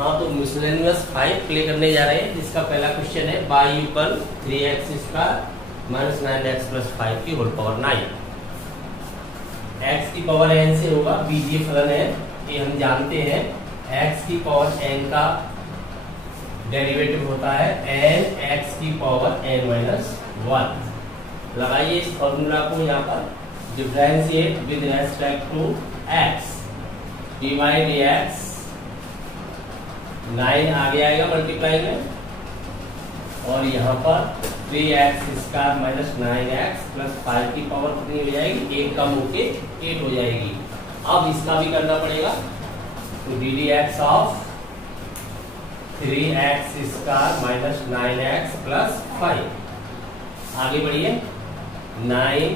हाँ, तो miscellaneous 5 play करने जा रहे हैं, जिसका पहला क्वेश्चन है y equal 3x square minus 9x plus 5 की होल पावर 9। x की पावर n से होगा, बीजीय फलन है, ये हम जानते हैं। x की पावर n का डेरिवेटिव होता है n x की पावर n माइनस 1। लगाइए इस फॉर्मूला को यहाँ पर, differentiate with respect to x, dy dx 9 आगे आएगा मल्टीप्लाई में, और यहाँ पर 3x square minus 9x plus 5 की पावर कितनी हो जाएगी, 1 कम होके 8 हो जाएगी। अब इसका भी करना पड़ेगा, तो ddx of 3x square minus 9x plus 5। आगे बढ़िए, 9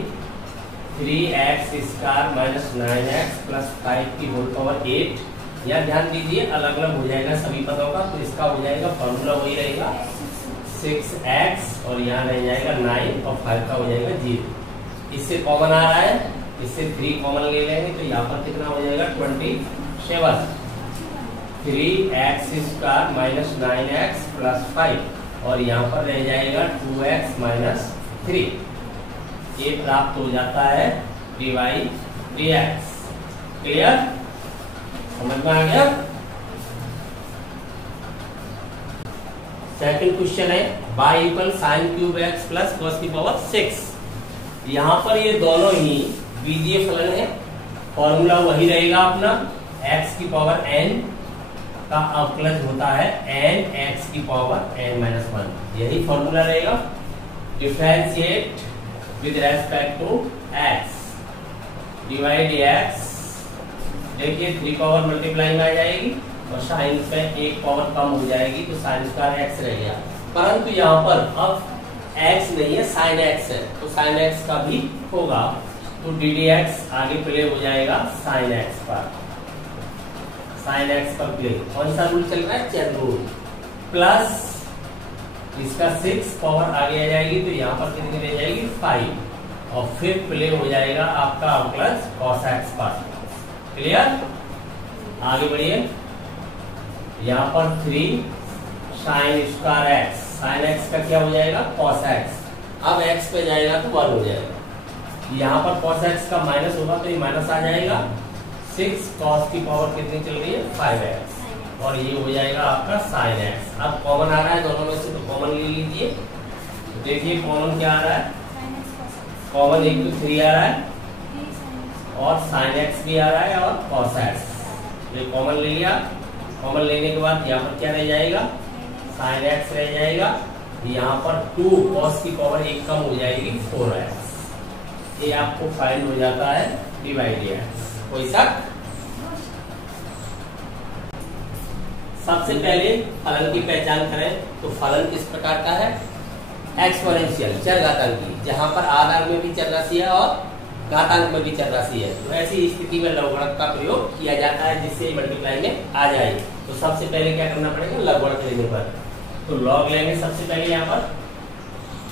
3x square minus 9x plus 5 की होल पावर 8। यहाँ ध्यान दीजिए, अलग अलग हो जाएगा सभी पदों का, तो इसका हो जाएगा फॉर्मूला वही रहेगा 6x, और यहाँ रह जाएगा 9 और 5 का हो जाएगा 0। इससे कॉमन आ रहा है, इससे 3 कॉमन ले लेंगे, तो यहाँ पर कितना हो जाएगा 27। 3x square minus 9x plus 5, और यहाँ पर रह जाएगा 2x माइनस 3। ये प्राप्त हो जाता है dy dx। क्लियर, समझ में आ गया। सेकंड क्वेश्चन है y equal sine cube x plus cos की पावर 6। यहाँ पर ये दोनों ही बीजीय फलन है, फॉर्मूला वही रहेगा अपना, x की पावर n का अवकलज होता है n x की पावर n माइनस 1, यही फॉर्मूला रहेगा। Differentiate with respect to x, dy dx, देखिए 3 पावर मल्टीप्लाई में आ जाएगी और साइन पे 1 पावर कम हो जाएगी, तो साइन स्क्वायर x रह गया। परंतु यहाँ पर अब x नहीं है, साइन x है, तो साइन x का भी होगा, तो ddx आगे प्ले हो जाएगा साइन x पर। साइन x पर प्ले, कौन सा रूल चल रहा है, चेन रूल। प्लस इसका 6 पावर आगे आ जाएगी, तो यहाँ पर कितनी रह जाएगी 5, और फिर प्ले हो जाएगा आपका अवकलज cos x पर। क्लियर, आगे बढ़िए, यहाँ पर 3 sine square x, sine x का क्या हो जाएगा cos x, अब x पे जाएगा तो 1 हो जाएगा। यहाँ पर cos x का माइनस होगा, तो ये माइनस आ जाएगा। 6 cos की पावर कितनी चल रही है 5x, और ये हो जाएगा आपका साइन x। अब कॉमन आ रहा है दोनों में से, तो कॉमन ले लीजिए। देखिए कॉमन क्या आ रहा है, कॉमन 1 तो 3 आ रहा है, और साइन x भी आ रहा है, और cos x, ये कॉमन ले लिया। कॉमन लेने के बाद यहाँ पर क्या रह जाएगा, साइन x रह जाएगा, यहाँ पर 2 cos की पावर 1 कम हो जाएगी 4x। ये आपको फाइंड हो जाता है dy dx। कोई शक? सबसे पहले फलन की पहचान करें, तो फलन किस प्रकार का है, एक्सपोनेंशियल, चरघातांकी, जहां पर आधार में भी चरराशि है और घातांक में भी चरराशि है, तो ऐसी स्थिति में लघुगणक का प्रयोग किया जाता है, जिससे मल्टीप्लाई में आ जाए। तो सबसे पहले क्या करना पड़ेगा, लघुगणक लेने पर, तो लॉग लेंगे सबसे पहले यहाँ पर,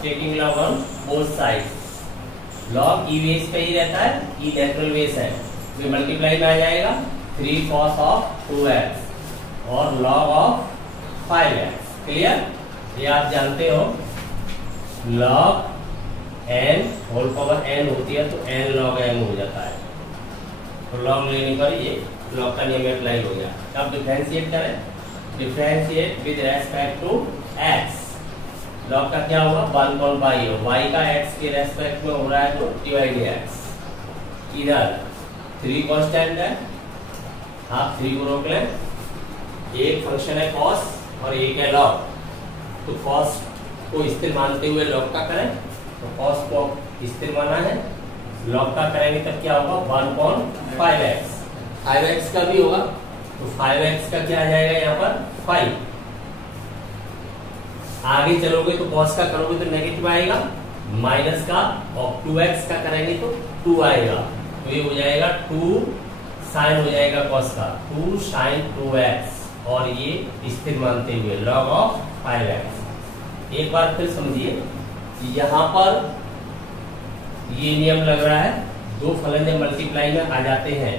taking log on both sides. Log E base पे ही रहता है, ई नेचुरल बेस है, तो मल्टीप्लाई में आ जाएगा 3 cos ऑफ 2x और लॉग ऑफ 5x। क्लियर, ये आप जानते हो, log n whole power n होती है, तो n log n हो जाता है, तो लॉग लेने पर ये लॉग का नियम अप्लाई हो गया। अब डिफरेंशिएट करें, differentiate with respect to x, log का क्या होगा 1/y, y का x के रेस्पेक्ट में हो रहा है, तो dy dx। इधर 3 कांस्टेंट है, आप 3 को रोक लें, एक फंक्शन है cos और एक है log, तो cos को स्थिर मानते हुए log का करें, तो cos को स्थिर माना है, log का करेंगे तब क्या होगा 1/5x, 5x का भी होगा, तो 5x का क्या आ जाएगा यहाँ पर 5। आगे चलोगे तो cos का करोगे तो नेगेटिव आएगा, माइनस का, और 2x का करेंगे तो 2 आएगा, तो ये हो जाएगा 2 साइन हो जाएगा cos का, 2 साइन 2x, और ये स्थिर मानते हुए log ऑफ 5x। एक बार फिर समझिए, यहाँ पर ये नियम लग रहा है, दो फलन जब मल्टीप्लाई में आ जाते हैं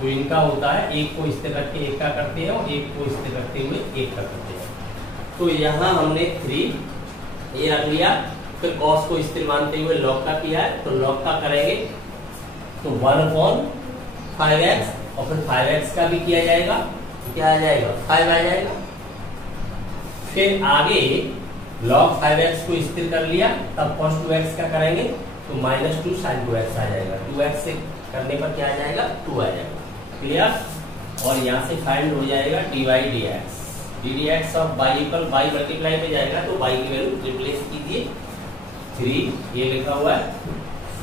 तो इनका होता है एक को स्थिर रख के एक का करते हैं और एक को स्थिर रखते हुए एक का करते हैं। तो यहाँ हमने 3 ये रख लिया, फिर कॉस को स्थिर मानते हुए लॉग का किया है, तो लॉग का करेंगे तो 1/5x और फिर 5x का भी किया जाएगा, तो क्या आ जाएगा 5 आ जाएगा। फिर आगे log 5x को स्थिर कर लिया, तब cos 2x का करेंगे तो -2 sin 2x आ जाएगा। 2x से करने पर क्या आ जाएगा 2 आ जाएगा। क्लियर। और यहाँ से फाइंड हो जाएगा dy dx, ddx of y equal y multiply में जाएगा तो y की वैल्यू रिप्लेस कीजिए। 3 ये लिखा हुआ है,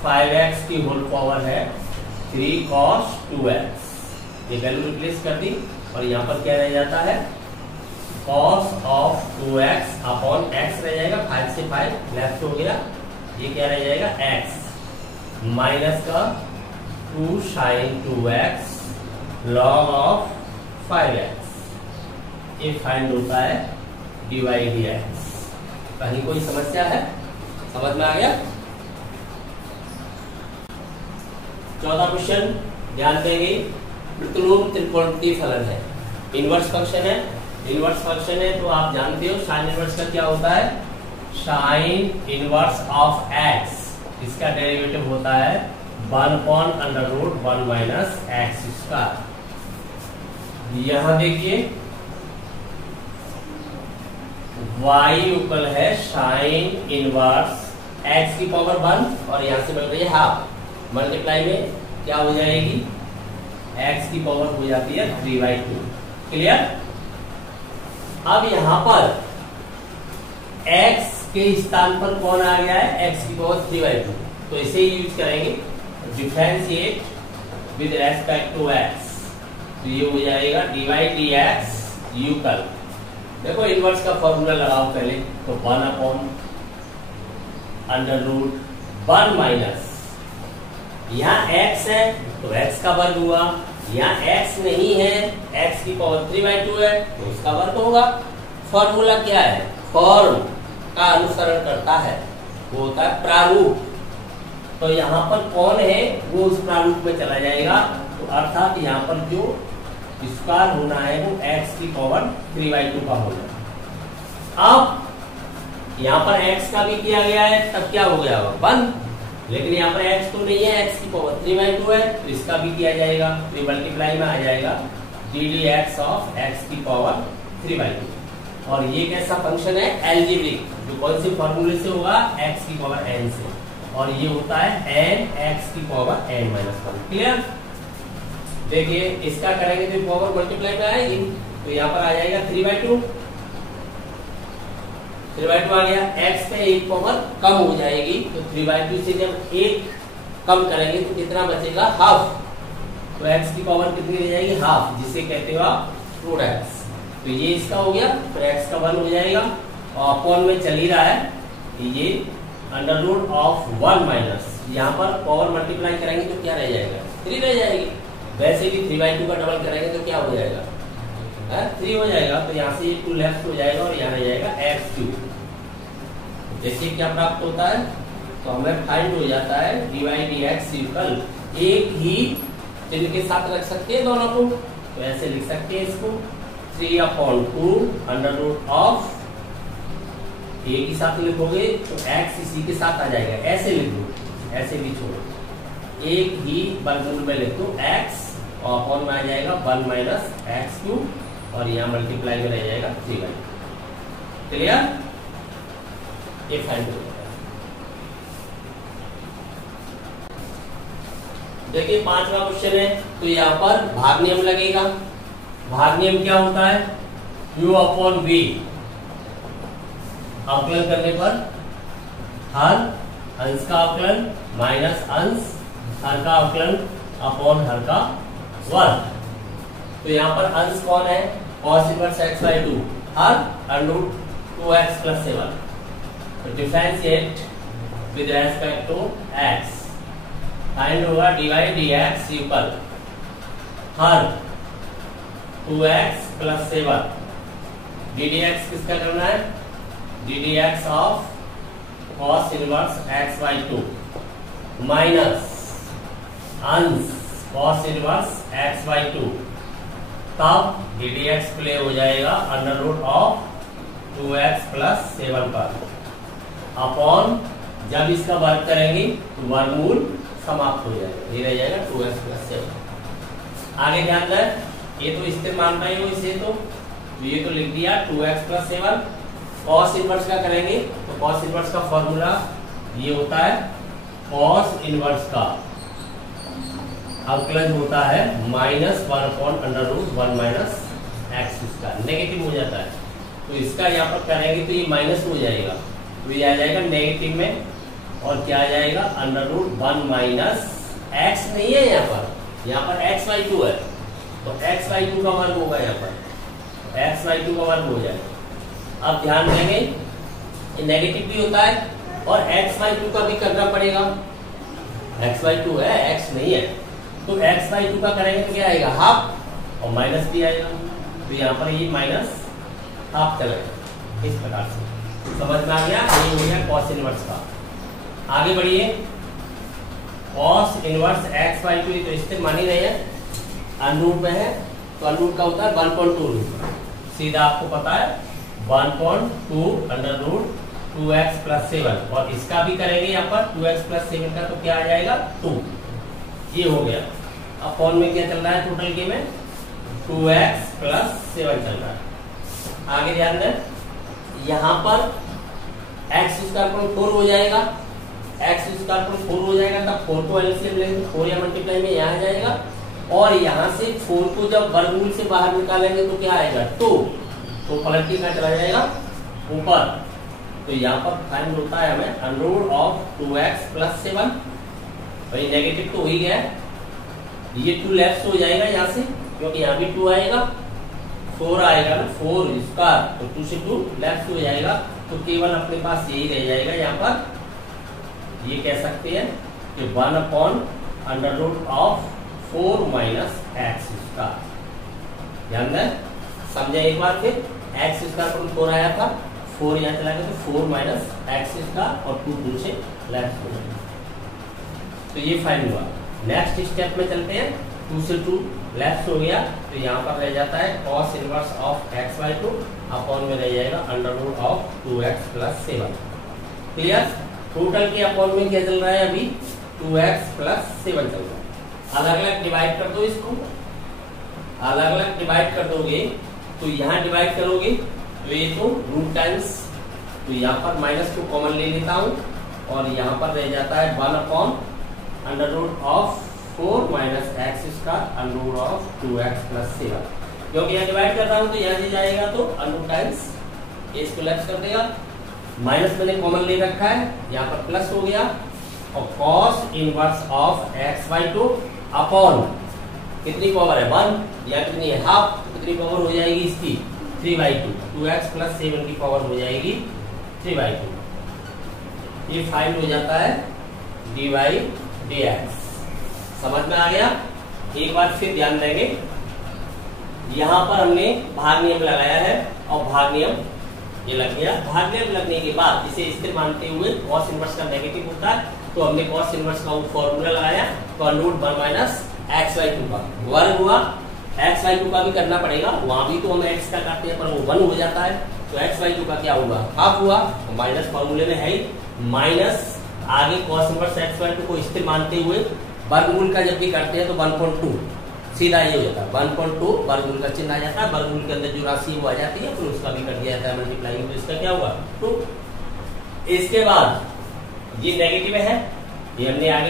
5x की होल पावर है 3 cos 2x, ये वैल्यू रिप्लेस कर दी और यहाँ पर क्या रह जाता है cos of 2x upon x रह जाएगा, 5 से 5 लेफ्ट हो गया, ये क्या रह जाएगा x माइनस का 2 sin 2x log of 5x, ये फाइंड होता है dy dx। कहीं कोई समस्या है, समझ में आ गया। 14 क्वेश्चन ध्यान देंगे, प्रतिलोम त्रिकोणमितीय फलन है, इनवर्स फंक्शन है। इनवर्स फंक्शन है तो आप जानते हो साइन इनवर्स का क्या होता है, साइन इनवर्स ऑफ x, इसका डेरिवेटिव होता है 1/√1 माइनस एक्स स्क्वायर। यहां देखिए y इक्वल है साइन इनवर्स x की पावर 1 और यहां से मिल रही है हाफ, मल्टीप्लाई में क्या हो जाएगी x की पावर हो जाती है 3/2। क्लियर। अब यहां पर x के स्थान पर कौन आ गया है, x की पावर 3/2, तो इसे ही यूज करेंगे differentiate with respect to x, तो ये हो जाएगा dy dx यूकल। देखो इनवर्स का फॉर्मूला लगाओ पहले, तो 1/√1 माइनस, यहाँ x है तो x का वर्ग हुआ, यहाँ x नहीं है, x की पावर 3/2 है तो उसका वर्ग होगा। फॉर्मूला क्या है, फॉर्म का अनुसरण करता है, वो होता है प्रारूप, तो यहाँ पर कौन है वो उस प्रारूप में चला जाएगा, तो अर्थात यहाँ पर जो स्क्वायर होना है वो x की पावर 3/2 का होगा। अब यहाँ पर x का भी किया गया है, तब क्या हो गया 1, लेकिन यहाँ पर x तो नहीं है, x की पावर 3/2 है, तो इसका भी किया जाएगा, तो मल्टीप्लाई में आ जाएगा ddx ऑफ x की पावर 3/2। और ये कैसा फंक्शन है, एल्जेब्रिक, जो कौन से फॉर्मूले से होगा, x की पावर n से, और ये होता है n x की पावर n-1। क्लियर। देखिए इसका करेंगे तो पावर मल्टीप्लाई में आएगी, तो यहाँ पर आ जाएगा 3/2 आ गया, x पे एक पावर कम हो जाएगी, तो 3/2 से जब एक कम करेंगे तो कितना बचेगा, हाफ, तो x की पावर कितनी रह जाएगी, हाफ, जिसे कहते हो आप √x, तो ये इसका हो गया, फिर x का 1 हो जाएगा और अपॉन में चल ही रहा है, ये √1 माइनस, यहाँ पर पावर मल्टीप्लाई करेंगे तो क्या रह जाएगा 3 रह जाएगी, वैसे भी 3/2 का डबल करेंगे तो क्या हो जाएगा 3 हो जाएगा, तो यहाँ से 2 लेफ्ट हो जाएगा और यहाँ रह जाएगा x3। जैसे क्या प्राप्त होता है, तो हमें फाइंड हो जाता है dy dx इक्वल, एक ही चिन्ह के साथ रख सकते हैं दोनों को, तो ऐसे लिख सकते हैं इसको 3/2 अंडर ऑफ, एक ही साथ लिखोगे तो x इसी के साथ आ जाएगा, ऐसे लिख दो, ऐसे भी छोड़ो, एक ही वर्गमूल में लिख दो x और अपॉन में आ जाएगा 1 माइनस x3 और यहाँ मल्टीप्लाई में रह जाएगा 3/2। क्लियर। ये फाइंड हो जाएगा। देखिए 5वां क्वेश्चन है, तो यहाँ पर भाग नियम लगेगा। भाग नियम क्या होता है, u/v, अवकलन करने पर हर अंश का अवकलन माइनस अंश हर का अवकलन अपॉन हर का वर्ग। तो यहाँ पर अंश कौन है, cos इनवर्स x/2 हर √2x + 7, तो differentiate with respect to x, find होगा dy dx इक्वल हर 2x + 7, ddx किसका करना है, ddx of cos inverse x/2 minus अंश cos इनवर्स x/2, तब ddx प्ले हो जाएगा under root of 2x plus 7 पर अपॉन, जब इसका वर्ग करेंगे तो वर्गमूल समाप्त हो जाएगा, ये रह जाएगा 2x प्लस 7। आगे ध्यान दें, ये तो स्थिर मान पाए हो इसे, तो ये तो लिख दिया 2x प्लस 7। कॉस इनवर्स का करेंगे तो कॉस इनवर्स का फॉर्मूला ये होता है, कॉस इनवर्स का अवकलन होता है -1/√1 माइनस एक्स स्क्वायर, नेगेटिव हो जाता है, तो इसका यहाँ पर करेंगे तो ये माइनस हो जाएगा, तो ये आ जाएगा नेगेटिव में, और क्या आ जाएगा √1 माइनस एक्स नहीं है यहाँ पर x/2 है, तो x/2 का वर्ग होगा, यहाँ पर x/2 का वर्ग हो जाएगा। अब ध्यान देंगे नेगेटिव भी होता है और x/2 का भी करना पड़ेगा, x/2 है, x नहीं है, तो x/2 का करेंगे तो क्या आएगा हाफ, और माइनस भी आएगा, तो यहाँ पर ये माइनस हाफ चलेगा। इस प्रकार से समझ में आ गया, ये हो गया कॉस इनवर्स का। आगे बढ़िए, कॉस इनवर्स x/2 तो स्थिर मान ही रहे हैं, अनरूट में है, तो अनरूट का होता है 1.2, सीधा आपको पता है 1.2 अंडर रूट 2x प्लस 7, और इसका भी करेंगे यहाँ पर 2x प्लस 7 का, तो क्या आ जाएगा 2, ये हो गया। अब फॉर्म में क्या चल रहा है, टोटल के में 2x प्लस 7 चल रहा है। आगे ध्यान दें, यहाँ पर x स्क्वायर पर 4 हो जाएगा, x स्क्वायर पर 4 हो जाएगा, तब 4 को एलसीएम लेंगे, 4 या मल्टीप्लाई में यहाँ जाएगा, और यहाँ से 4 को जब वर्गमूल से बाहर निकालेंगे तो क्या आएगा 2, तो पलट के चला जाएगा ऊपर, तो यहाँ पर फाइंड होता है हमें अंडर ऑफ 2x प्लस 7, भाई नेगेटिव तो हो ही गया, ये 2 लेफ्ट हो जाएगा यहाँ से, क्योंकि यहाँ भी 2 आएगा, 4 आएगा ना, 4 स्क्वायर, तो 2 से 2 लेफ्ट हो जाएगा, तो केवल अपने पास यही रह जाएगा, यहाँ पर ये कह सकते हैं कि 1/√ऑफ 4 माइनस एक्स स्क्वायर। ध्यान दें, समझे एक बार फिर, एक्स स्क्वायर पर 4 आया था, 4 यहाँ चला गया, तो 4 माइनस एक्स स्क्वायर, और 2 से लेफ्ट हो जाएगा, तो ये फाइन हुआ। नेक्स्ट स्टेप में चलते हैं, 2 से 2 लेफ्ट हो गया, तो यहाँ पर रह जाता है cos inverse of x/2 upon में रह जाएगा under root of 2x plus 7। Clear, total के अपॉन में क्या चल रहा है अभी 2x प्लस 7 चल रहा है। अलग अलग डिवाइड कर दो इसको, अलग अलग डिवाइड कर दोगे तो यहाँ डिवाइड करोगे तो ये तो रूट टाइम्स, तो यहाँ पर माइनस को कॉमन ले लेता हूँ, और यहाँ पर रह जाता है 1/√4 minus x square under root of 2x plus 7, क्योंकि यहाँ डिवाइड कर रहा हूँ तो यहाँ से जाएगा तो अंडर टाइम्स इसको लेफ्ट कर देगा, माइनस मैंने कॉमन ले रखा है, यहाँ पर प्लस हो गया, और cos inverse of x/2 upon कितनी पावर है 1 या कितनी है हाफ, कितनी पावर हो जाएगी इसकी 3/2, 2x प्लस 7 की पावर हो जाएगी 3/2, ये फाइंड हो जाता है dy/dx। समझ में आ गया। एक बार फिर ध्यान देंगे, यहाँ पर हमने भाग नियम लगाया है, और भाग नियम ये लग गया, भाग नियम लगने के बाद इसे स्थिर मानते हुए कॉस इनवर्स का नेगेटिव होता है, तो हमने कॉस इनवर्स का फॉर्मूला लगाया, तो √1 माइनस x/2 का वर्ग हुआ, x/2 का भी करना पड़ेगा, वहां भी तो हम x का करते हैं पर वो 1 हो जाता है, तो x/2 का क्या होगा हाफ हुआ, तो माइनस फॉर्मूले में है ही, माइनस आगे कॉस इनवर्स x/2 को स्थिर मानते हुए वर्गमूल का जब भी करते हैं तो 1.2 सीधा ये हो जाता है, 1.2 वर्गमूल का चिन्ह आ जाता है, वर्गमूल के अंदर जो राशि वो आ जाती है, फिर उसका भी कर दिया जाता है मल्टीप्लाई, तो इसका क्या होगा 2। इसके बाद ये नेगेटिव है, ये हमने आगे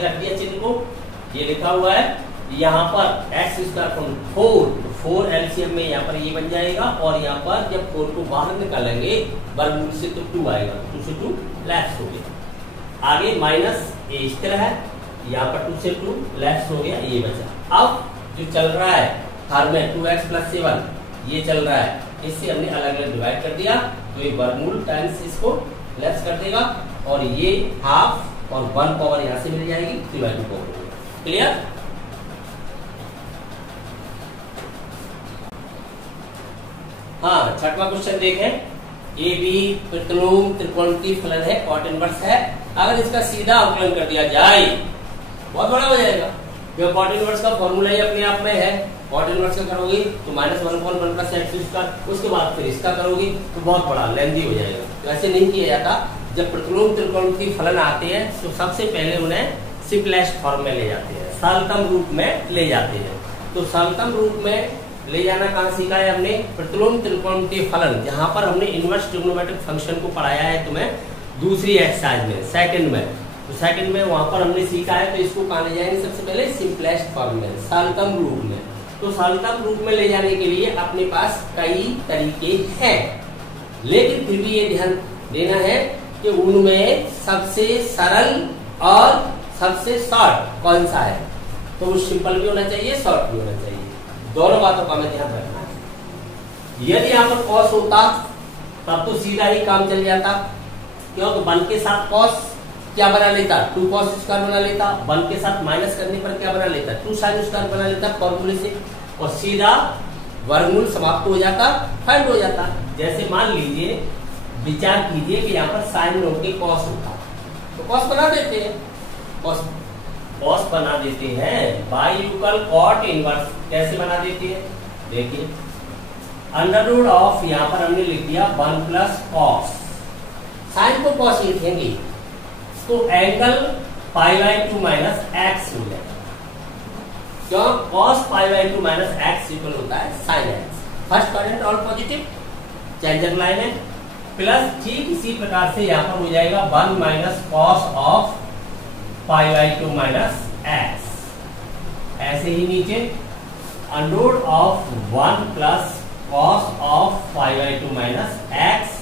रख दिया चिन्ह को, ये लिखा हुआ है, यहाँ पर एक्स स्क्वायर पर 4 एलसीएम में यहाँ पर ये बन जाएगा, और यहाँ पर जब 4 को बाहर निकालेंगे वर्गमूल से तो 2 आएगा, 2 से 2 लेफ्ट हो गया, आगे माइनस ये स्थिर है, यहाँ पर 2 से 2 लेफ्ट हो गया, ये बचा। अब जो चल रहा है हर में 2x प्लस 7 ये चल रहा है, इससे हमने अलग अलग डिवाइड कर दिया, तो ये वर्गमूल टाइम्स इसको लेफ्ट कर देगा, और ये हाफ और 1 पावर यहाँ से मिल जाएगी 3/2 पावर। क्लियर, हाँ छठवां क्वेश्चन देखें, ए बी प्रतिलोम त्रिकोणीय फलन है, कॉट इनवर्स है, अगर इसका सीधा अवकलन कर दिया जाए बहुत बड़ा हो जाएगा, क्योंकि कॉट इनवर्स का फॉर्मूला ही अपने आप में है। कॉट इनवर्स का करोगे तो -1/1 प्लस एक्स स्क्वायर, उसके बाद फिर इसका करोगे तो बहुत बड़ा लेंथी हो जाएगा। तो ऐसे नहीं किया जाता। जब प्रतिलोम त्रिकोणमितीय फलन आते हैं तो सबसे पहले उन्हें सिंपलेस्ट फॉर्म में ले जाते हैं, सरलतम रूप में ले जाते हैं। तो सरलतम रूप में ले जाना कहाँ सीखा है हमने? प्रतिलोम त्रिकोणमितीय फलन, जहां पर हमने इनवर्स ट्रिग्नोमेट्रिक फंक्शन को पढ़ाया है तुम्हें दूसरी एक्सरसाइज में, सेकंड में। तो सेकंड में वहां पर हमने सीखा है, तो इसको कहा ले जाएंगे सबसे पहले सिंपलेस्ट फॉर्म में, सरलतम रूप में। तो सरलतम रूप में ले जाने के लिए अपने पास कई तरीके हैं, लेकिन फिर भी ये ध्यान देना है कि उनमें सबसे सरल और सबसे शॉर्ट कौन सा है। तो वो सिंपल भी होना चाहिए, शॉर्ट भी होना चाहिए, दोनों बातों का हमें ध्यान रखना है। यदि यहाँ पर कॉस होता तब तो सीधा ही काम चल जाता, क्योंकि 1 के साथ कॉस क्या बना लेता? 2 cos स्क्वायर बना लेता। 1 के साथ माइनस करने पर क्या बना लेता? 2 sin स्क्वायर बना लेता फॉर्मूले से, और सीधा वर्गमूल समाप्त हो जाता, फाइंड हो जाता। जैसे मान लीजिए, विचार कीजिए कि यहाँ पर साइन में होके कॉस होता, तो कॉस बना देते हैं, कॉस बना देते हैं बाई इक्वल कॉट इनवर्स। कैसे बना देते हैं? देखिए, अंडर रूट ऑफ, यहाँ पर हमने लिख दिया 1 प्लस कॉस, साइन को कॉस लिखेंगे तो एंगल π/2 माइनस एक्स हो जाएगा, क्यों? cos π/2 माइनस एक्स इक्वल होता है sin x। First quadrant all positive, changer line है, प्लस ठीक इसी प्रकार से यहाँ पर हो जाएगा 1 minus cos of π/2 minus x. ऐसे ही नीचे under of 1 plus cos of π/2 minus x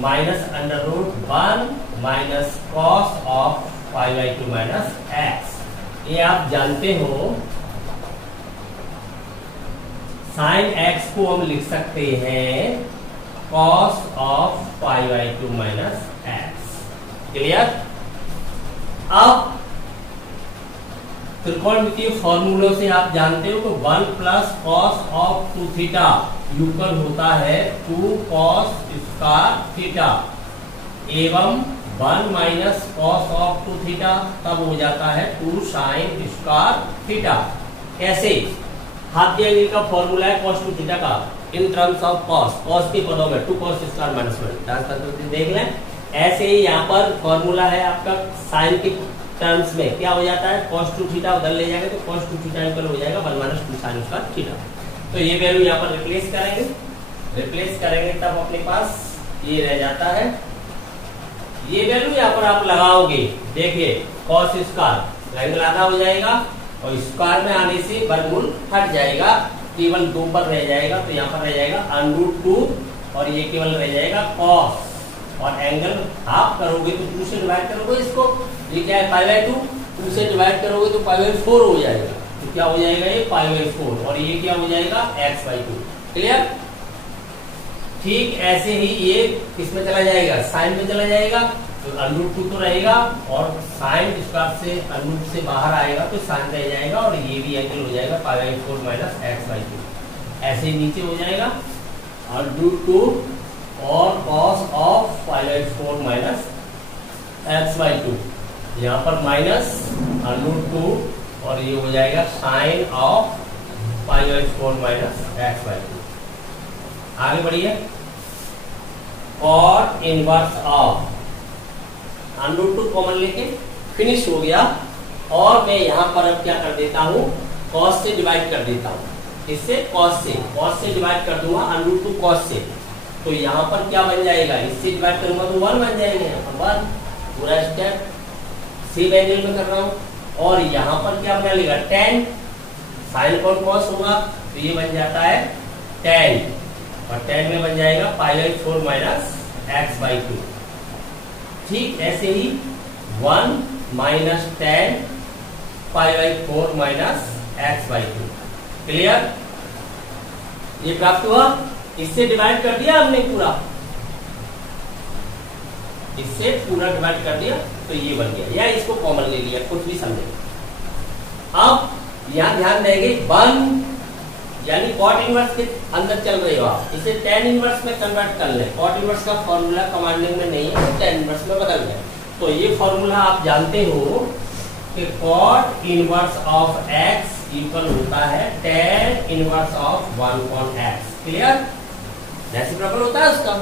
minus under root 1 minus cos of π/2 minus x. ये आप जानते हो, साइन एक्स को हम लिख सकते हैं cos of π/2 minus x. Clear? अब त्रिकोणमितीय फॉर्मूलों से आप जानते हो कि 1 plus cos of 2 theta equal होता है 2 cos स्क्वायर थीटा, एवं 1 माइनस कॉस ऑफ 2 थीटा तब हो जाता है 2 sin स्क्वायर थीटा। कैसे? हाफ एंगल का फॉर्मूला है cos 2 थीटा का इन टर्म्स ऑफ cos के पदों में 2 cos स्क्वायर माइनस 1 देख लें। ऐसे ही यहाँ पर फॉर्मूला है आपका साइन के टर्म्स में, क्या हो जाता है? cos 2 थीटा उधर ले जाएंगे तो cos 2 थीटा इक्वल हो जाएगा 1 माइनस 2 sin स्क्वायर थीटा। तो ये वैल्यू यहाँ पर रिप्लेस करेंगे तब अपने पास ये रह जाता है। ये वैल्यू यहाँ पर आप लगाओगे, देखिए cos स्क्वायर एंगल आधा हो जाएगा और स्क्वायर में आने से वर्गमूल हट जाएगा, केवल 2 पर रह जाएगा। तो यहाँ पर रह जाएगा √2 और ये केवल रह जाएगा cos, और एंगल हाफ करोगे तो 2 से डिवाइड करोगे इसको, ये क्या है π/2, 2 से डिवाइड करोगे तो π/4 हो जाएगा। तो क्या हो जाएगा? ये π/4 और ये क्या हो जाएगा? x/2। क्लियर? ठीक ऐसे ही ये किसमें चला जाएगा? साइन में चला जाएगा, तो √2 तो रहेगा और साइन स्क्वायर से √2 से बाहर आएगा तो साइन रह जाएगा, और ये भी एंगल हो जाएगा π/4 माइनस x/2। ऐसे ही नीचे हो जाएगा √2 और cos ऑफ π/4 माइनस x/2, यहाँ पर माइनस √2 और ये हो जाएगा साइन ऑफ π/4 माइनस x/2। आगे बढ़िए, cot इनवर्स ऑफ √2 कॉमन लेके फिनिश हो गया, और मैं यहाँ पर अब क्या कर देता हूँ? cos से डिवाइड कर देता हूँ, इससे cos से डिवाइड कर दूंगा √2 cos से। तो यहाँ पर क्या बन जाएगा? इससे डिवाइड करूंगा तो 1 बन जाएगा, यहाँ पर 1 पूरा स्टेप सेम एंगल में कर रहा हूँ। और यहाँ पर क्या बना लेगा? tan, साइन कौन cos होगा तो ये बन जाता है tan, और tan में बन जाएगा π/4 माइनस x/2। ठीक ऐसे ही 1 minus tan π/4 minus x/2। Clear? ये प्राप्त हुआ, इससे डिवाइड कर दिया हमने पूरा, इससे पूरा डिवाइड कर दिया तो ये बन गया, या इसको कॉमन ले लिया, कुछ भी समझे। अब यहां ध्यान देंगे 1 यानी कॉट इनवर्स के अंदर चल रहे हो आप, इसे tan इनवर्स में कन्वर्ट कर ले। कॉट इनवर्स का फॉर्मूला कमांडिंग में नहीं है, tan इनवर्स में बदल गया। तो ये फॉर्मूला आप जानते हो कि cot inverse of x equal होता है tan inverse of 1/x। Clear? Reciprocal होता है उसका।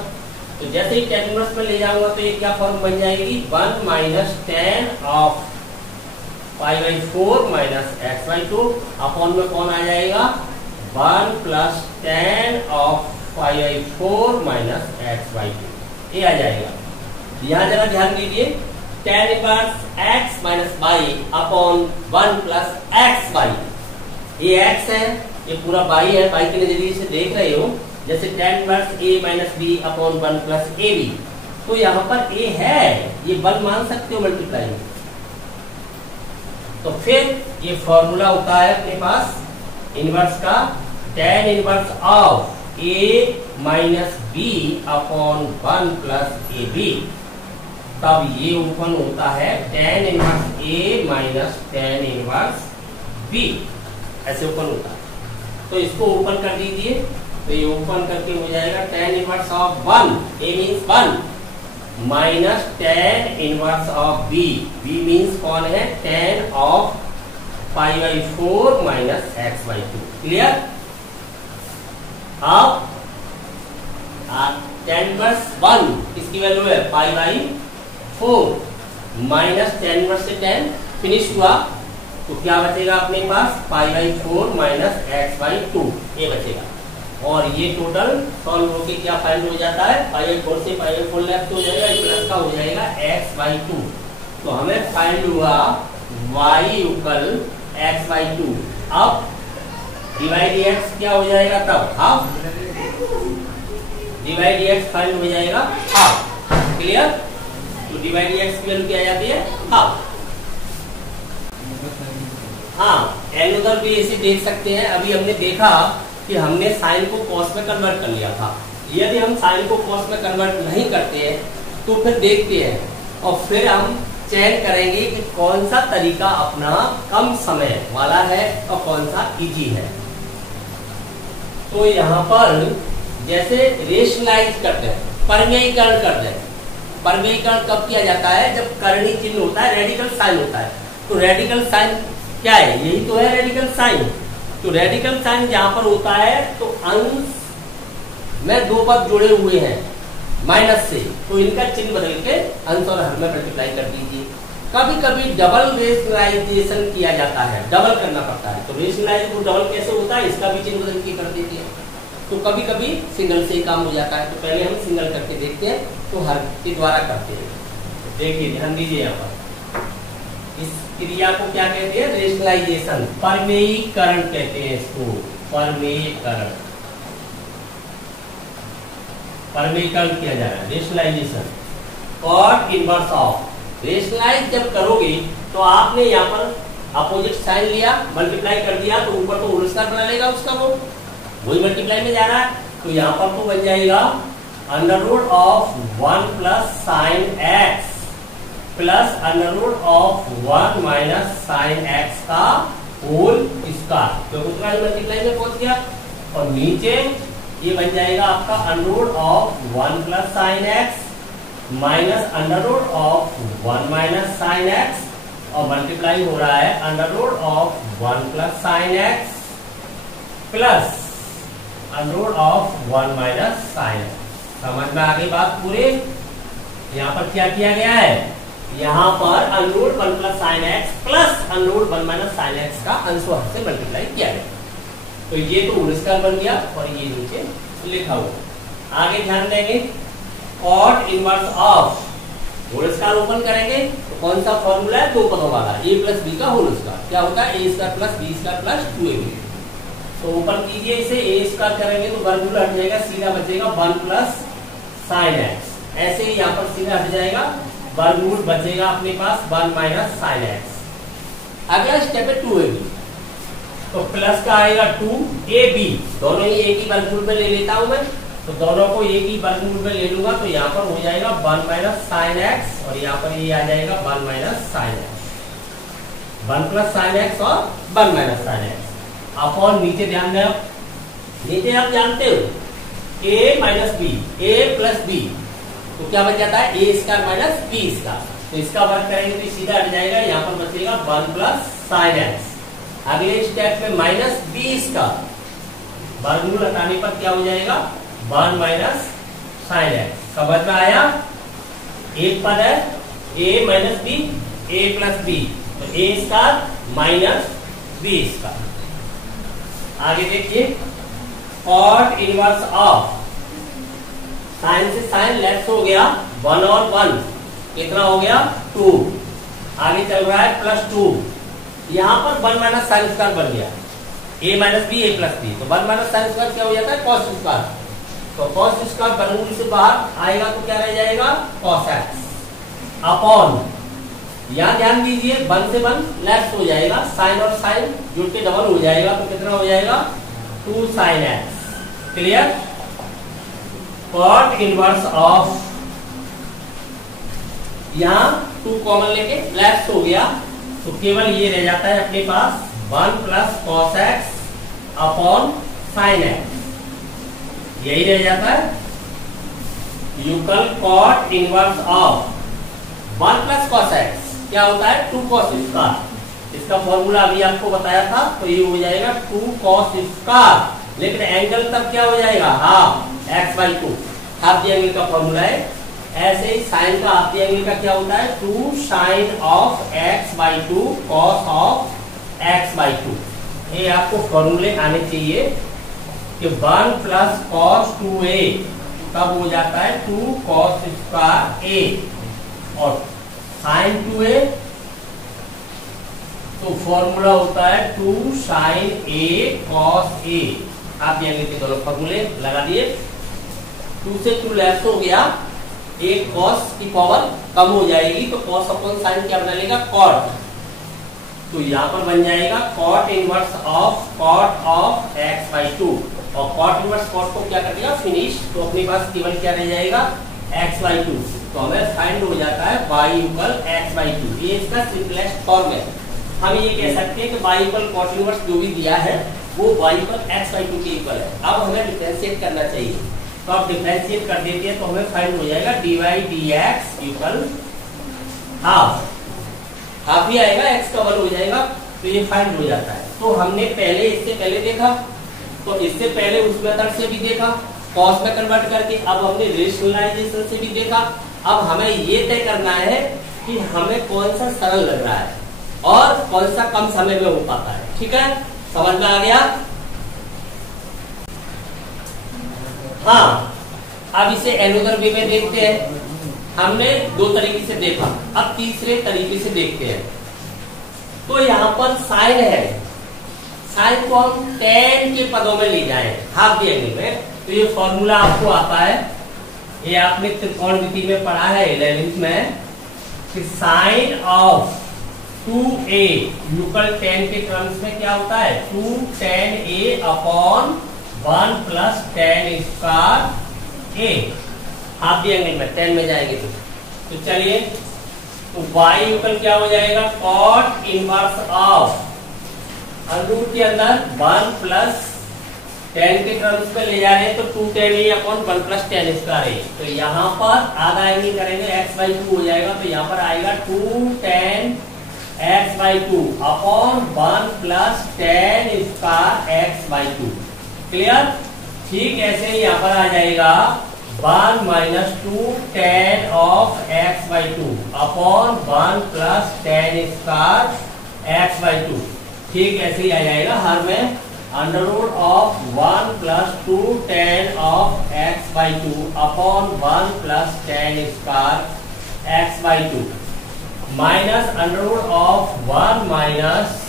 तो जैसे ही tan इनवर्स में ले जाऊंगा तो ये क्या फॉर्म बन जाएगी, 1 minus tan of π/4 minus x/2 upon में कौन आ जाएगा, 1 plus tan of π/4 minus x/2 ये आ जाएगा। यहाँ जरा ध्यान दीजिए, tan inverse x minus y upon 1 plus x/y, ये x है, ये पूरा y है, y के नजरिए से देख रहे हो। जैसे tan inverse a minus b upon 1 plus ab, तो यहाँ पर a है, ये 1 मान सकते हो मल्टीप्लाई में। तो फिर ये फॉर्मूला होता है अपने पास इनवर्स का, tan inverse of a minus b upon 1 plus ab, तब ये ओपन होता है tan inverse a minus tan inverse b, ऐसे ओपन होता है। तो इसको ओपन कर दीजिए, तो ये ओपन करके हो जाएगा tan inverse of 1, a means 1 minus tan inverse of b, b means कौन है, tan of π/4 minus x/2। Clear? अब tan इनवर्स 1 इसकी वैल्यू है π/4 माइनस tan इनवर्स से tan फिनिश हुआ, तो क्या बचेगा अपने पास, π/4 माइनस x/2 ये बचेगा। और ये टोटल सॉल्व होके क्या फाइंड हो जाता है, π/4 से π/4 लेफ्ट हो जाएगा, प्लस का हो जाएगा x/2। तो हमें फाइंड हुआ y इक्वल x/2। अब डिवाइड x क्या हो जाएगा, तब हाफ, डिवाइड x फाइंड हो जाएगा हाफ। क्लियर? तो डिवाइड x की वैल्यू क्या आ जाती है, हाफ। हाँ, एल उधर भी ऐसे देख सकते हैं। अभी हमने देखा कि हमने साइन को कॉस में कन्वर्ट कर लिया था। यदि हम साइन को कॉस में कन्वर्ट नहीं करते हैं तो फिर देखते हैं और फिर हम चयन करेंगे कि कौन सा तरीका अपना कम समय वाला है और कौन सा इजी है। तो यहाँ पर जैसे रेशनलाइज करते हैं, परमेयीकरण करते हैं। परमेयीकरण कब किया जाता है, जब करणी चिन्ह होता है, रेडिकल साइन होता है। तो रेडिकल साइन क्या है, यही तो है रेडिकल साइन। तो रेडिकल साइन जहां पर होता है तो अंश में दो पद जुड़े हुए हैं माइनस से, तो इनका चिन्ह बदल के अंश और हर में मल्टीप्लाई कर दीजिए। कभी कभी डबल रेशनलाइजेशन किया जाता है, डबल करना पड़ता है। तो रेशनलाइज को डबल कैसे होता है, इसका भी चिन्ह बदल के कर दीजिए। तो कभी कभी सिंगल से ही काम हो जाता है। तो पहले हम सिंगल करके देखते हैं, तो हर के द्वारा करते हैं। देखिए ध्यान दीजिए, यहाँ पर इस क्रिया को क्या कहते हैं, रेशनलाइजेशन, परमेयीकरण कहते हैं इसको, परमेयीकरण। परमेयीकरण किया जा रहा है, rationalisation. cot inverse of, rationalise जब करोगे तो आपने यहाँ पर अपोजिट साइन लिया, मल्टीप्लाई कर दिया, तो ऊपर तो होल स्क्वायर बना लेगा उसका, वो वही मल्टीप्लाई में जा रहा है। तो यहाँ पर तो बन जाएगा under root of 1 plus sine x plus under root of 1 minus sine x का होल स्क्वायर, तो उतना ही मल्टीप्लाई में पहुंच गया। और नीचे ये बन जाएगा आपका under root of 1 plus sine x minus under root of 1 minus sine x, और मल्टीप्लाई हो रहा है under root of 1 plus sine x plus under root of 1 minus sine x. समझ में आ गई बात पूरे? यहाँ पर क्या किया गया है, यहाँ पर under root 1 plus sine x plus under root 1 minus sine x का अंश और हर से मल्टीप्लाई किया गया। तो ये तो होल स्क्वायर बन गया और ये नीचे लिखा हुआ। आगे ध्यान देंगे, cot inverse of, whole square open करेंगे तो कौन सा फॉर्मूला है, दो पदों वाला, a प्लस बी का होल स्क्वायर। क्या होता है, a square plus B square plus 2ab। तो ओपन कीजिए इसे, a स्क्वायर करेंगे तो वर्गमूल हट जाएगा, सीधा बचेगा 1 प्लस साइन एक्स। ऐसे ही यहाँ पर सीधा हट जाएगा, वर्गमूल बचेगा अपने पास 1 माइनस साइन एक्स। अगला स्टेप है 2ab, तो प्लस का आएगा 2ab, दोनों ही एक ही वर्गमूल में ले लेता हूं मैं, तो दोनों को एक ही वर्गमूल में ले लूंगा। तो यहाँ पर हो जाएगा 1 माइनस साइन एक्स और यहाँ पर ये आ जाएगा 1 minus sine x, 1 plus sine x और 1 माइनस साइन एक्स अपॉन नीचे ध्यान दें, नीचे आप जानते हो a minus b, a plus b, तो क्या बन जाता है, a square minus b square. तो इसका वर्ग करेंगे तो सीधा हट जाएगा, यहाँ पर बचेगा 1 प्लस साइन एक्स। अगले स्टेप में माइनस बी इसका वर्गमूल हटाने पर क्या हो जाएगा 1 माइनस साइन एक्स। समझ में आया? एक पद है a minus b, a plus b, तो a square minus b square. आगे देखिए कॉट इनवर्स ऑफ साइन से साइन लेस हो गया 1 और 1 कितना हो गया 2। आगे चल रहा है प्लस 2, यहाँ पर 1 माइनस साइन स्क्वायर बन गया a minus b a plus b, तो 1 माइनस साइन स्क्वायर क्या हो जाता है कॉस स्क्वायर। तो कॉस स्क्वायर वर्गमूल से बाहर आएगा तो क्या रह जाएगा कॉस एक्स अपॉन, यहाँ ध्यान दीजिए 1 से 1 लेस हो जाएगा, साइन और साइन जुड़ के डबल हो जाएगा तो कितना हो जाएगा 2 sine x. Clear? Cot inverse of, यहाँ 2 कॉमन लेके लेस हो गया तो केवल ये रह जाता है अपने पास 1 plus cos x upon sine x, यही रह जाता है। Equal cot inverse of 1 plus cos x क्या होता है 2 कॉस स्क्वायर। इसका फॉर्मूला अभी आपको बताया था, तो ये हो जाएगा 2 कॉस स्क्वायर, लेकिन एंगल तब क्या हो जाएगा half x by 2, half the angle का फॉर्मूला है। ऐसे ही साइन का हाफ द एंगल का क्या होता है 2 sine of x by 2 cos of x by 2। ये आपको फॉर्मूले आने चाहिए कि 1 प्लस कॉस 2a तब हो जाता है 2 कॉस स्क्वायर a, और साइन 2a तो फॉर्मूला होता है 2 साइन a कॉस a। आप देंगे कि दोनों फॉर्मूले लगा दिए, 2 से 2 लेस हो गया, एक कॉस की पावर कम हो जाएगी तो कॉस अपॉन साइन क्या बना लेगा कॉट, तो यहाँ पर बन जाएगा cot inverse of x by 2, और कॉट इनवर्स कॉट को क्या कर दिया फिनिश, तो अपने पास केवल क्या रह जाएगा एक्स बाई 2, तो हमें फाइंड हो जाता है y इक्वल एक्स बाई 2। ये इसका सिंपलेस्ट फॉर्म है। हम ये कह सकते हैं कि y इक्वल कॉट इनवर्स जो भी दिया है वो y इक्वल एक्स बाई 2 के इक्वल है। अब हमें डिफरेंशिएट करना चाहिए, तो आप डिफरेंशिएट कर देते हैं तो हमें फाइंड हो जाएगा dy dx equal half, half ही आएगा, x का वर्ग हो जाएगा, तो ये फाइंड हो जाता है। तो हमने पहले इससे पहले देखा, तो इससे पहले उस मेथड से भी देखा कॉस में कन्वर्ट करके, अब हमने रेशनलाइजेशन से भी देखा। अब हमें ये तय करना है कि हमें कौन सा सरल लग रहा है और कौन सा कम समय में हो पाता है। ठीक है, समझ में आ गया? हाँ, अब इसे एनोदर वे में देखते हैं। हमने 2 तरीके से देखा, अब तीसरे तरीके से देखते हैं। तो यहाँ पर साइन है, साइन को हम tan के पदों में ले जाएं हाफ द एंगल में, तो ये फॉर्मूला आपको आता है, ये आपने त्रिकोणमिति में पढ़ा है 11th में, कि sine of 2a equal tan के टर्म्स में क्या होता है 2 tan a अपॉन 1 plus tan square a, half the angle में 10 में जाएंगे तो चलिए, तो y यूकल क्या हो जाएगा कॉट इनवर्स ऑफ रूट के अंदर 1 प्लस tan के टर्म्स में ले जा रहे हैं तो 2 tan a अपॉन 1 प्लस tan स्क्वायर a, तो यहाँ पर आधा एंगल करेंगे x बाई 2 हो जाएगा, तो यहाँ पर आएगा 2 tan x by 2 upon 1 plus tan square x by 2। Clear? ठीक, ऐसे ही यहाँ पर आ जाएगा 1 minus 2 tan of x by 2 upon 1 plus tan square x by 2। ठीक, ऐसे ही आ जाएगा हर में under root of 1 plus 2 tan of x by 2 upon 1 plus tan square x by 2 minus under root of 1 minus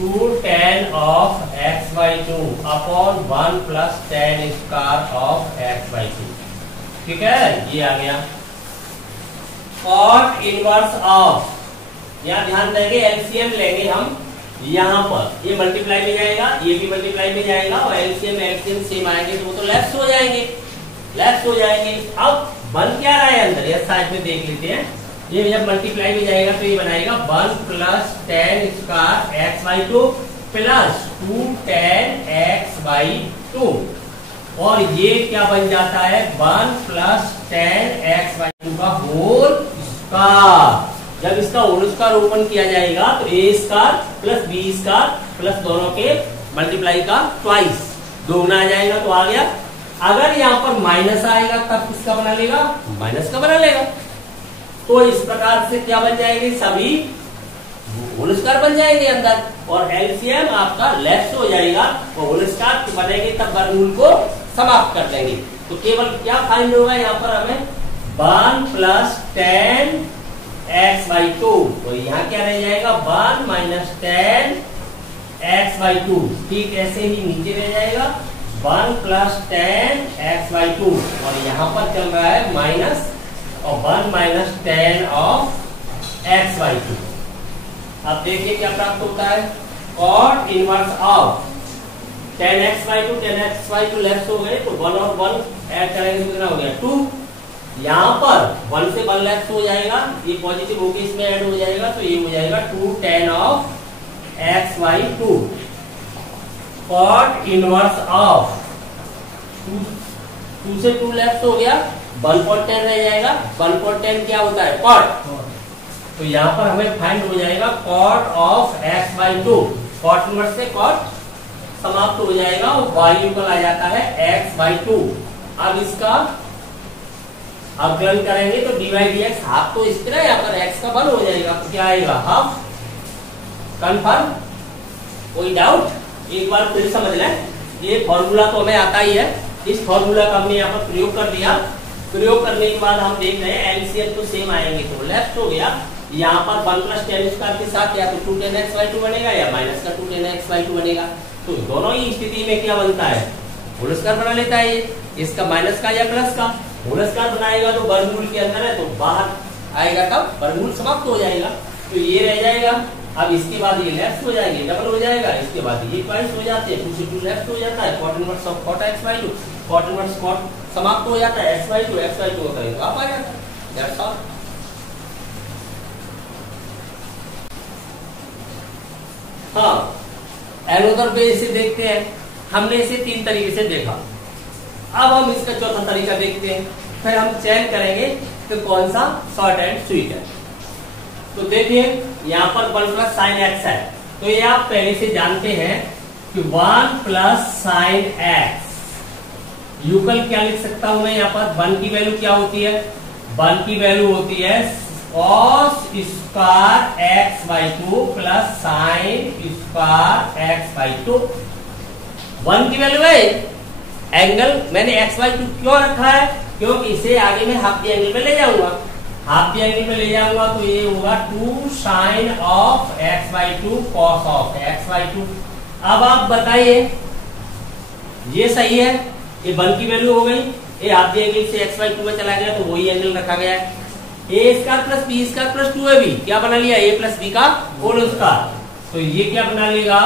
2 tan of x by 2 upon 1 plus tan square of x by 2। ठीक है, ये आ गया कॉट इनवर्स ऑफ, यहाँ ध्यान देंगे LCM लेंगे हम, यहाँ पर ये मल्टीप्लाई में जाएगा, ये भी मल्टीप्लाई में जाएगा, और एलसीएम एलसीएम सेम आएंगे तो वो तो लेस हो जाएंगे, लेस हो जाएंगे। अब बन क्या रहा है अंदर, ये साइड में देख लेते हैं, ये जब मल्टीप्लाई में जाएगा तो ये बनाएगा 1 plus tan square x by 2 plus 2 tan x by 2, और ये क्या बन जाता है 1 प्लस tan x बाई 2 का होल स्क्वायर। जब इसका होल स्क्वायर ओपन किया जाएगा तो A square plus B square plus दोनों के मल्टीप्लाई का ट्वाइस, दोगुना आ जाएगा तो आ गया। अगर यहाँ पर माइनस आएगा तब किसका बना लेगा, माइनस का बना लेगा। तो इस प्रकार से क्या बन जाएंगे, सभी होल स्क्वायर बन जाएंगे अंदर, और एलसीएम आपका लेफ्ट हो जाएगा और होल स्क्वायर बनेंगे तब वर्गमूल को समाप्त कर देंगे। तो केवल क्या फाइंड होगा यहाँ पर हमें 1 प्लस 10 एक्स बाई 2, तो यहाँ क्या रह जाएगा 1 माइनस 10 एक्स बाई 2। ठीक ऐसे ही नीचे रह जाएगा 1 प्लस 10 एक्स बाई 2, और यहाँ पर चल रहा है माइनस और 1 माइनस 10 ऑफ एक्स बाई 2। अब देखिए क्या प्राप्त होता है, cot inverse of 10x by 2, 10x by 2 left हो गए तो 1 और 1 ऐड करेंगे तो कितना हो गया 2। यहाँ पर 1 से 1 लेफ्ट हो जाएगा, ये पॉजिटिव होके इसमें ऐड हो जाएगा तो ये हो जाएगा 2 10 of x by 2। Cot inverse of 2 से 2 लेफ्ट हो गया, 1.10 रह जाएगा। 1.10 क्या होता है, कॉट, तो यहाँ पर हमें फाइंड हो जाएगा cot of x by 2। Cot inverse से कॉट समाप्त हो जाएगा और y इक्वल आ जाता है x बाई 2। अब इसका अवकलन करेंगे तो dy dx हाफ तो इस तरह, यहाँ पर x का 1 हो जाएगा तो क्या आएगा हाफ। कंफर्म, कोई डाउट, एक बार फिर समझ लें। ये फॉर्मूला तो हमें आता ही है, इस फॉर्मूला का हमने यहाँ पर प्रयोग कर दिया। प्रयोग करने के बाद हम देख रहे हैं एलसीएम तो सेम आएंगे, तो लेफ्ट हो गया। यहाँ पर 1 प्लस 10 स्क्वायर के साथ या तो 2 10x बाई 2 बनेगा या माइनस का 2 10x बाई 2 बनेगा। तो दोनों ही स्थिति में क्या बनता है, होल स्क्वायर बना लेता है ये, इसका माइनस का या प्लस का। होल स्क्वायर बनाएगा तो वर्गमूल के अंदर है तो बाहर आएगा तब वर्गमूल समाप्त हो जाएगा, तो ये रह जाएगा। अब इसके बाद ये लेफ्ट हो जाएंगे, डबल हो जाएगा, इसके बाद ये ट्वाइस हो जाते हैं, 2 से 2 लेफ्ट हो जाता है। Cot inverse of cot x by 2, cot inverse cot समाप्त हो जाता है, x बाई 2 होता है तो आप आ जाता है। That's all. हाँ, एनोदर पे इसे देखते हैं। हमने इसे 3 तरीके से देखा, अब हम इसका चौथा तरीका देखते हैं, फिर हम चयन करेंगे कि कौन सा शॉर्ट एंड स्वीट है। तो देखिए यहाँ पर 1 प्लस साइन एक्स है, तो ये आप पहले से जानते हैं कि 1 प्लस साइन एक्स। यूकल क्या लिख सकता हूं मैं यहाँ पर, 1 की वैल्यू क्या होती है, 1 की वैल्यू होती है cos square x by 2 plus sine square x by 2। 1 की वैल्यू है, एंगल मैंने एक्स बाई 2 क्यों रखा है, क्योंकि इसे आगे मैं हाफ डी एंगल में ले जाऊंगा, हाफ डी एंगल में ले जाऊंगा तो ये होगा 2 sine of x by 2 cos of x by 2। अब आप बताइए ये सही है, ये 1 की वैल्यू हो गई, ये हाफ डी एंगल से एक्स बाई 2 में चला गया तो वही एंगल रखा गया है। A square plus B square plus 2ab क्या बना लिया, ए प्लस बी का होल स्क्वायर, तो ये क्या बना लेगा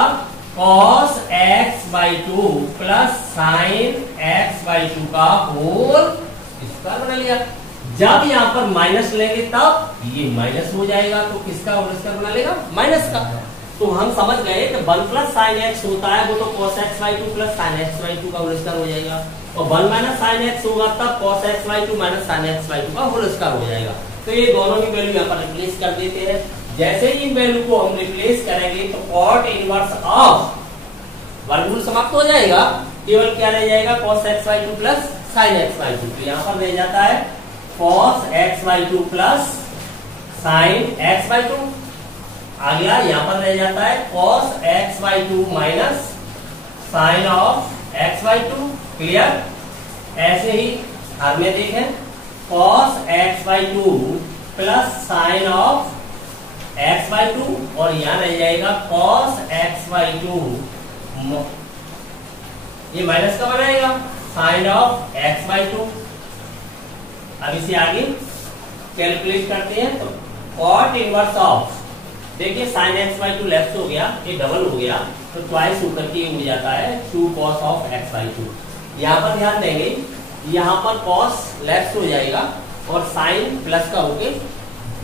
cos x by 2 plus sine x by 2 का होल स्क्वायर बना लिया। जब यहाँ पर माइनस लेंगे तब ये माइनस हो जाएगा, तो किसका होल स्क्वायर बना लेगा, माइनस का। तो हम समझ गए कि 1 प्लस साइन x होता है वो तो cos x by 2 plus sine x by 2 का होल स्क्वायर हो जाएगा, और 1 माइनस साइन x होगा तब cos x by 2 minus sine x by 2 का होल स्क्वायर हो जाएगा। तो ये दोनों ही वैल्यू यहाँ पर रिप्लेस कर देते हैं। जैसे ही इन वैल्यू को हम रिप्लेस करेंगे तो कॉट इनवर्स ऑफ वर्गमूल समाप्त हो जाएगा, केवल क्या रह जाएगा cos x by 2 plus sine x by 2। तो यहाँ पर रह जाता है cos x by 2 plus sine x by 2। आ गया, यहाँ पर रह जाता है cos x by 2 minus sine of x by 2। Clear. ऐसे ही हर में देखें cos x by 2 plus sine of x by 2, और यहाँ रह जाएगा cos x बाई 2, ये माइनस का बनाएगा साइन ऑफ x बाई 2। अब इसे आगे कैलकुलेट करते हैं तो cot इनवर्स ऑफ, देखिए साइन x बाई 2 लेफ्ट हो गया, ये डबल हो गया तो ट्वाइस होकर के हो जाता है 2 cos ऑफ x बाई 2। यहाँ पर ध्यान देंगे, यहाँ पर cos लेफ्ट हो जाएगा और साइन प्लस का होके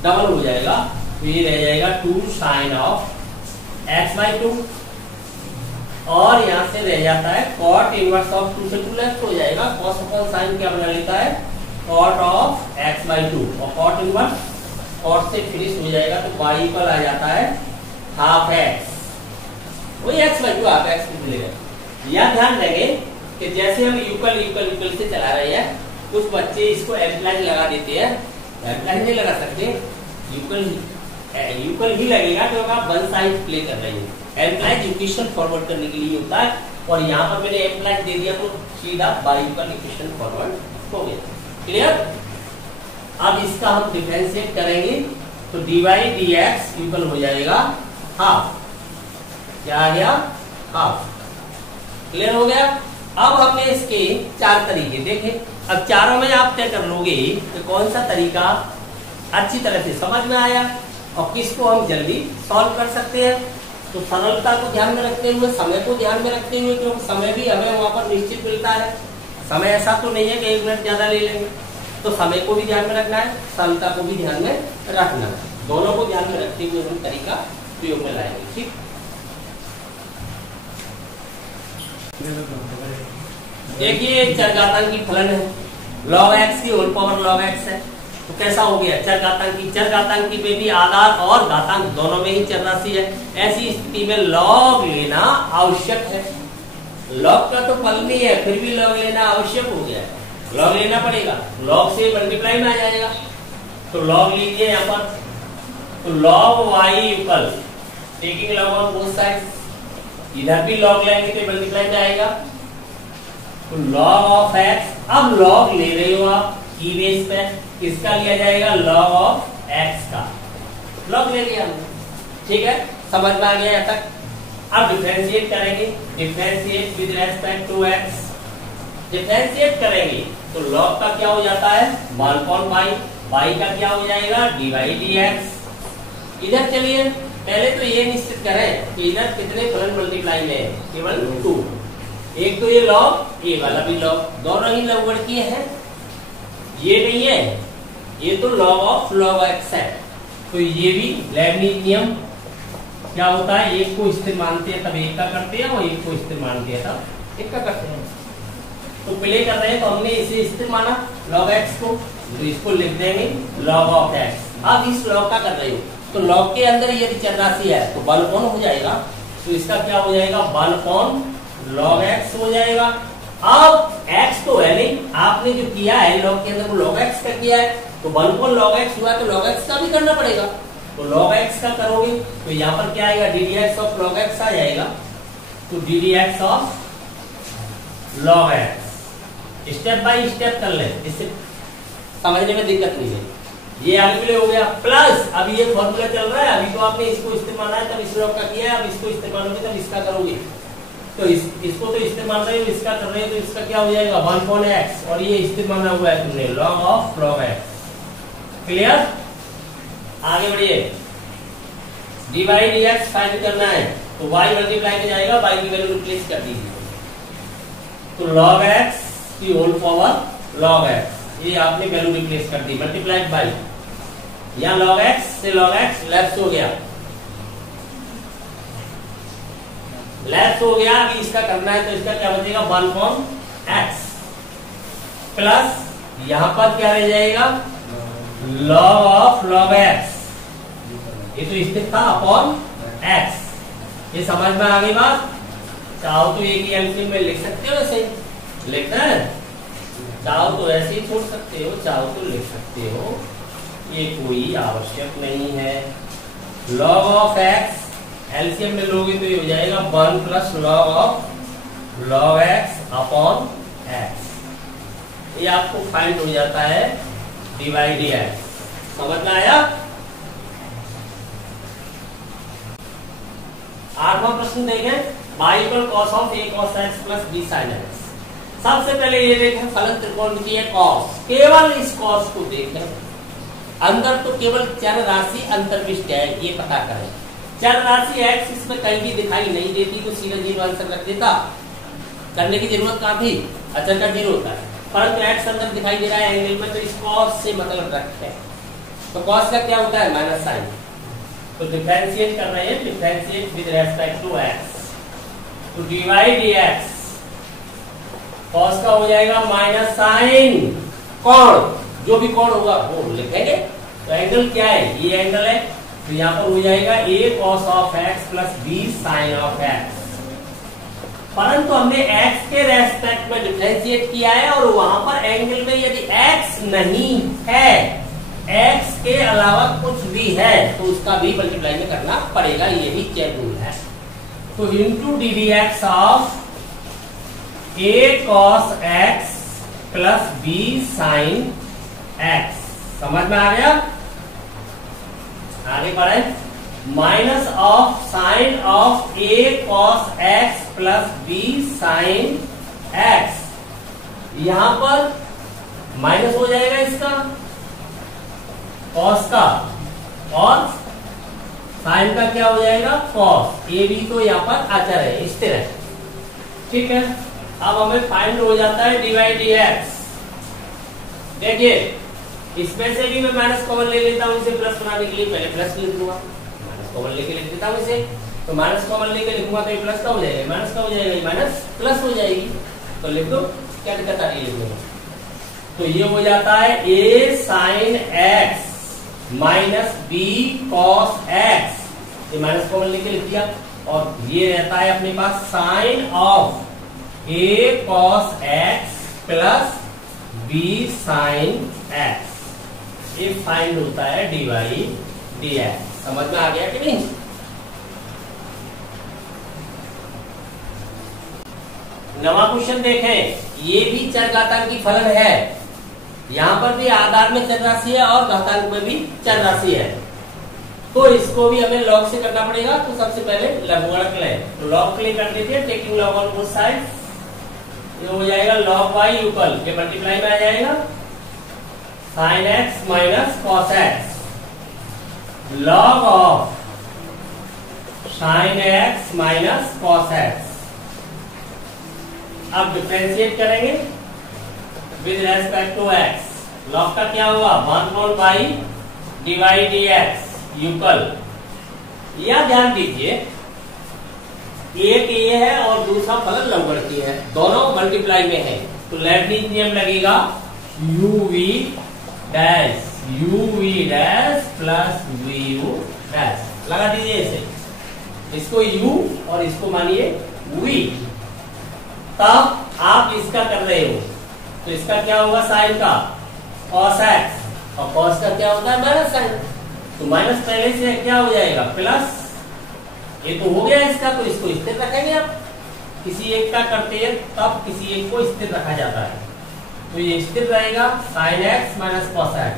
डबल हो जाएगा, तो ये रह जाएगा 2 साइन ऑफ x बाई 2, और यहाँ से रह जाता है cot इनवर्स ऑफ 2 से 2 लेफ्ट हो जाएगा, cos अपॉन साइन क्या बना लेता है cot ऑफ x बाई 2, और cot इनवर्स और से फिनिश हो जाएगा तो y इक्वल आ जाता है हाफ एक्स, वही x by two half x मिलेगा। यह ध्यान रखेंगे कि जैसे हम इक्वल इक्वल इक्वल से चला रहे हैं, कुछ बच्चे इसको एम्प्लाइज लगा देते हैं, एम्प्लाइज नहीं लगा सकते, इक्वल ही लगेगा क्योंकि आप वन साइड प्ले कर रहे हैं। एम्प्लाइज इक्वेशन फॉरवर्ड करने के लिए होता है, और यहाँ पर मैंने एम्प्लाइज दे दिया तो सीधा बाई इक्वल इक्वेशन फॉरवर्ड हो गया। क्लियर? अब इसका हम डिफरेंशिएट करेंगे तो dy dx इक्वल हो जाएगा हाफ, क्या आ गया? हाफ। क्लियर हो गया? अब हमने इसके चार तरीके देखे, अब चारों में आप तय कर लोगे कि कौन सा तरीका अच्छी तरह से समझ में आया और किसको हम जल्दी सॉल्व कर सकते हैं। तो सरलता को ध्यान में रखते हुए, समय को ध्यान में रखते हुए, क्योंकि समय भी हमें वहां पर निश्चित मिलता है, समय ऐसा तो नहीं है कि 1 मिनट ज्यादा ले लेंगे, तो समय को भी ध्यान में रखना है, सरलता को भी ध्यान में रखना है, दोनों को ध्यान में रखते हुए हम तरीका प्रयोग में लाएंगे। ठीक, देखिए चरघातांकी फलन है, log x की होल पावर log x है, तो कैसा हो गया? चरघातांकी पे भी आधार और घातांक दोनों में ही चर राशि है, ऐसी स्थिति में log लेना आवश्यक है। log का तो फल नहीं है, फिर भी log लेना आवश्यक हो गया है, log लेना पड़ेगा, log से मल्टीप्लाई में आ जाएगा, तो log लीजिए यहाँ पर, तो log y equal taking log on both sides, इधर भी log लेंगे तो मल्टीप्लाई में आएगा, तो log ऑफ x, अब log ले रहे हो आप की बेस पे, किसका लिया जाएगा? log ऑफ x का, log ले लिया हमने, ठीक है, समझ में आ गया यहाँ तक। अब डिफरेंशिएट करेंगे, differentiate with respect to x, differentiate करेंगे तो log का क्या हो जाता है? 1/y का क्या हो जाएगा? dy dx। इधर चलिए पहले तो ये निश्चित करें कि इधर कितने फलन मल्टीप्लाई में है? केवल 2, एक तो ये log, ये वाला भी log, दोनों ही लघुगणकीय है, ये नहीं है, ये तो log ऑफ log x है, तो ये भी लेबनीज नियम क्या होता है? एक को स्थिर मानते हैं तब एक का करते हैं, और एक को स्थिर मानते हैं तब एक का करते हैं। तो प्ले कर रहे हैं तो हमने इसे स्थिर माना log x को, तो इसको लिख देंगे log ऑफ x। अब इस log का कर रहे हो तो log के अंदर यदि चर राशि है तो 1 अपॉन हो जाएगा, तो इसका क्या हो जाएगा? 1 अपॉन log x हो जाएगा। अब x तो है नहीं, आपने जो किया है log के अंदर वो log x का किया है, तो 1 अपॉन log x हुआ तो log x का भी करना पड़ेगा, तो log x का करोगे तो यहाँ पर क्या आएगा? ddx ऑफ log x आ जाएगा, तो ddx of log x। Step by step कर ले, इससे समझने में दिक्कत नहीं है। ये आगे के लिए हो गया, प्लस अभी ये फॉर्मूला चल रहा है, अभी तो आपने इसको इस्तेमाल है तब इस log का किया है, अब इसको इस्तेमाल होगी तब इसका करोगे, तो इसको तो इस्तेमाल रहे हो, इसका कर रहे हो, तो इसका क्या हो जाएगा? 1 अपॉन x, और ये इस्तेमाल हुआ है तुमने log of log x। Clear? आगे बढ़िए, dy dx फाइंड करना है तो y मल्टीप्लाई में जाएगा, y की वैल्यू रिप्लेस कर दीजिए, तो log x की होल पावर log x, ये आपने वैल्यू रिप्लेस कर दी, मल्टीप्लाइड बाई, यहाँ log x से log x लेफ्ट हो गया, लेफ्ट हो गया। अभी इसका करना है तो इसका क्या बचेगा? 1 अपॉन x, प्लस यहां पर क्या रह जाएगा? log ऑफ log x, ये तो स्थिर था, अपॉन x। ये समझ में आ गई बात? चाहो तो एक ही एलसीएम में लिख सकते हो, ऐसे लिखना है, चाहो तो ऐसे ही छोड़ सकते हो, चाहो तो लिख सकते हो, ये कोई आवश्यक नहीं है। log ऑफ x एलसीएम में लोगे तो ये हो जाएगा 1 plus log of log x upon x, ये आपको फाइंड हो जाता है dy dx। समझ में आया? 8वां प्रश्न देखें, y equal cos of a cos x plus b sin x। सबसे पहले ये देखें फलन त्रिकोणमितीय cos, केवल इस cos को देखें, अंदर तो केवल चर राशि अंतर्विष्ट है, ये पता करें। चर राशि x इसमें कहीं भी दिखाई नहीं देती, तो सीधा 0 आंसर रख देता, करने की जरूरत कहाँ थी? अचर का 0 होता है, परंतु x अंदर दिखाई दे रहा है एंगल में, तो इस cos से मतलब रखते हैं, तो cos का क्या होता है? माइनस साइन, तो डिफरेंशिएट कर रहे हैं, differentiate with respect to x, तो dy dx cos का हो जाएगा माइनस साइन कोण, जो भी कोण होगा वो लिखेंगे, तो एंगल क्या है, ये एंगल है, तो यहाँ पर हो जाएगा a cos of x plus b sin of x। परंतु हमने x के रेस्पेक्ट में डिफरेंशिएट किया है और वहां पर एंगल में यदि x नहीं है, x के अलावा कुछ भी है, तो उसका भी मल्टीप्लाई में करना पड़ेगा, यही चेन रूल है। तो into D D x of a cos x plus b sin x। समझ में आ गया? आगे बढ़े। Minus of sine of a cos x plus b sin x। यहां पर माइनस हो जाएगा इसका cos का, और साइन का क्या हो जाएगा cos। ए भी तो यहां पर अचर है, स्थिर है, ठीक है। अब हमें फाइंड हो जाता है dy dx। देखिए इसमें से भी मैं माइनस कॉमन ले लेता हूं, इसे प्लस बनाने के लिए पहले प्लस लिख दूंगा, माइनस कॉमन लेके लिख देता हूं इसे। तो माइनस कॉमन लेके लिखूंगा तो ये प्लस का हो जाएगा, माइनस का हो जाएगा, ये माइनस प्लस हो जाएगी, तो लिख दो, क्या दिक्कत आ रही है लिखने में। तो ये हो जाता है a sin x minus b cos x, ये माइनस कॉमन लेके लिख दिया, और ये रहता है अपने पास sine of a cos x plus b sin x। ये फाइंड होता है dy dx। समझ में आ गया कि नहीं? नवा क्वेश्चन देखें, ये भी चरघातांकी फलन है, यहां पर भी आधार में चर राशि है और घातांक में भी चर राशि है, तो इसको भी हमें लॉग से करना पड़ेगा। तो सबसे पहले लघुगणक लें, तो लॉग के लिए कर देते हैं, taking log on both side. ये हो जाएगा log y इक्वल के मल्टीप्लाई में आ जाएगा sin x minus cos x, log of sin x minus cos x। अब डिफरेंशिएट करेंगे with respect to x, log का क्या होगा 1/y dy dx इक्वल, यह ध्यान दीजिए एक ये है और दूसरा फलन लघुगणकीय है, दोनों मल्टीप्लाई में है, तो लेबनिज नियम लगेगा uv dash plus vu dash. लगा दीजिए इसे, इसको u और इसको मानिए v। तब आप इसका कर रहे हो तो इसका क्या होगा साइन का cos x, और cos का क्या होता है माइनस साइन, तो माइनस पहले से क्या हो जाएगा प्लस, ये तो हो गया इसका, तो इसको स्थिर रखेंगे। आप किसी एक का करते हैं तब किसी एक को स्थिर रखा जाता है, तो ये स्थिर रहेगा sin x minus cos x।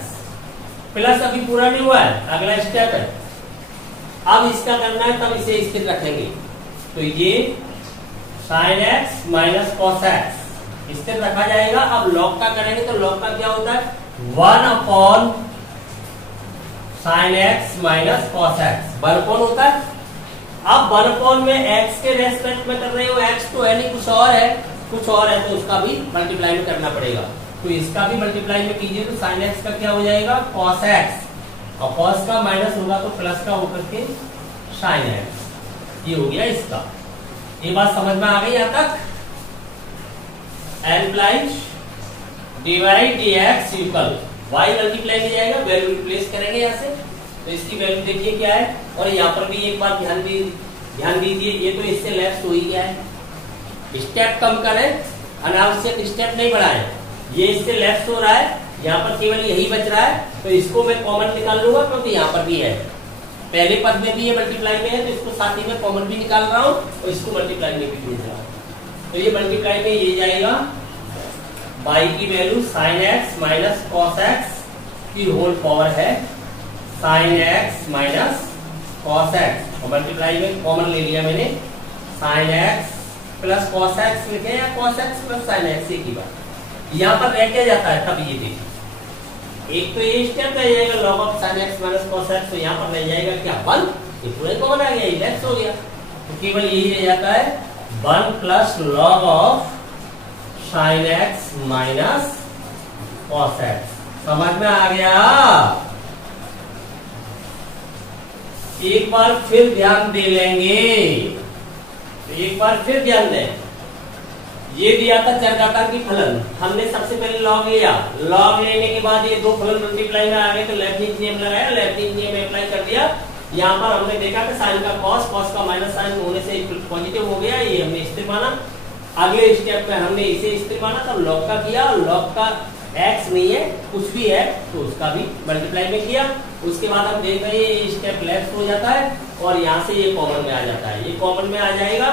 Plus अभी पूरा नहीं हुआ है, अगला स्टेप है, अब इसका करना है तब इसे स्थिर रखेंगे, तो ये sin x minus cos x स्थिर रखा जाएगा। अब log का करेंगे तो log का क्या होता है 1 sin x minus cos x, 1 होता है। अब 1 में x के रेस्पेक्ट में कर रहे हो, x तो है नहीं, कुछ और है, तो उसका भी मल्टीप्लाई में करना पड़ेगा, तो इसका भी मल्टीप्लाई में कीजिए, तो sin x का क्या हो जाएगा cos x, और cos का माइनस होगा तो प्लस का होकर के sin x। ये हो गया इसका। ये बात समझ में आ गई यहां तक? Implies dy dx equal y multiply में जाएगा, वैल्यू रिप्लेस करेंगे यहाँ से, तो इसकी वैल्यू देखिए क्या है, और यहाँ पर भी एक बार ध्यान दीजिए, ये तो इससे लेफ्ट हो ही गया है, स्टेप कम करें, अनावश्यक स्टेप नहीं बढ़ाएं, ये इससे लेफ्ट हो रहा है, यहाँ पर केवल यही बच रहा है, तो इसको मैं कॉमन निकाल लूंगा क्योंकि यहाँ पर भी है, पहले पद में भी ये मल्टीप्लाई में है, तो इसको साथ ही में कॉमन भी निकाल रहा हूँ और इसको मल्टीप्लाई में भी भेज रहा हूँ। तो ये मल्टीप्लाई में ये जाएगा y की value sin x minus cos x की होल पावर है sin x minus cos x, और मल्टीप्लाई में कॉमन ले लिया मैंने, sin x plus cos x लिखे या cos x plus sin x, एक ही बात। यहाँ पर रह क्या जाता है तब ये देखिए, एक तो ये स्टेप रह जाएगा log of sin x minus cos x, तो यहाँ पर रह जाएगा क्या 1, ये पूरा कॉमन आ गया, ये लेफ्ट हो गया, तो केवल यही रह जाता है 1 plus log of sin x minus cos x। समझ में आ गया? एक बार फिर ध्यान दे लेंगे, तो एक बार फिर ध्यान दें, ये दिया था चरघातांकी फलन, हमने सबसे पहले लॉग लिया, लॉग लेने के बाद ये दो फलन मल्टीप्लाई में आ गए तो लेibniz नियम लगाया, लेibniz नियम अप्लाई कर दिया। यहाँ पर हमने देखा कि साइन का कॉस, कॉस का माइनस साइन होने से पॉजिटिव हो गया, ये हमने स्थिर माना। अगले स्टेप में हमने इसे स्थिर माना, तब लॉग का किया, लॉग का x नहीं है कुछ भी है तो उसका भी मल्टीप्लाई में किया। उसके बाद हम देख रहे हैं ये स्टेप लेफ्ट हो जाता है और यहाँ से ये कॉमन में आ जाता है, ये कॉमन में आ जाएगा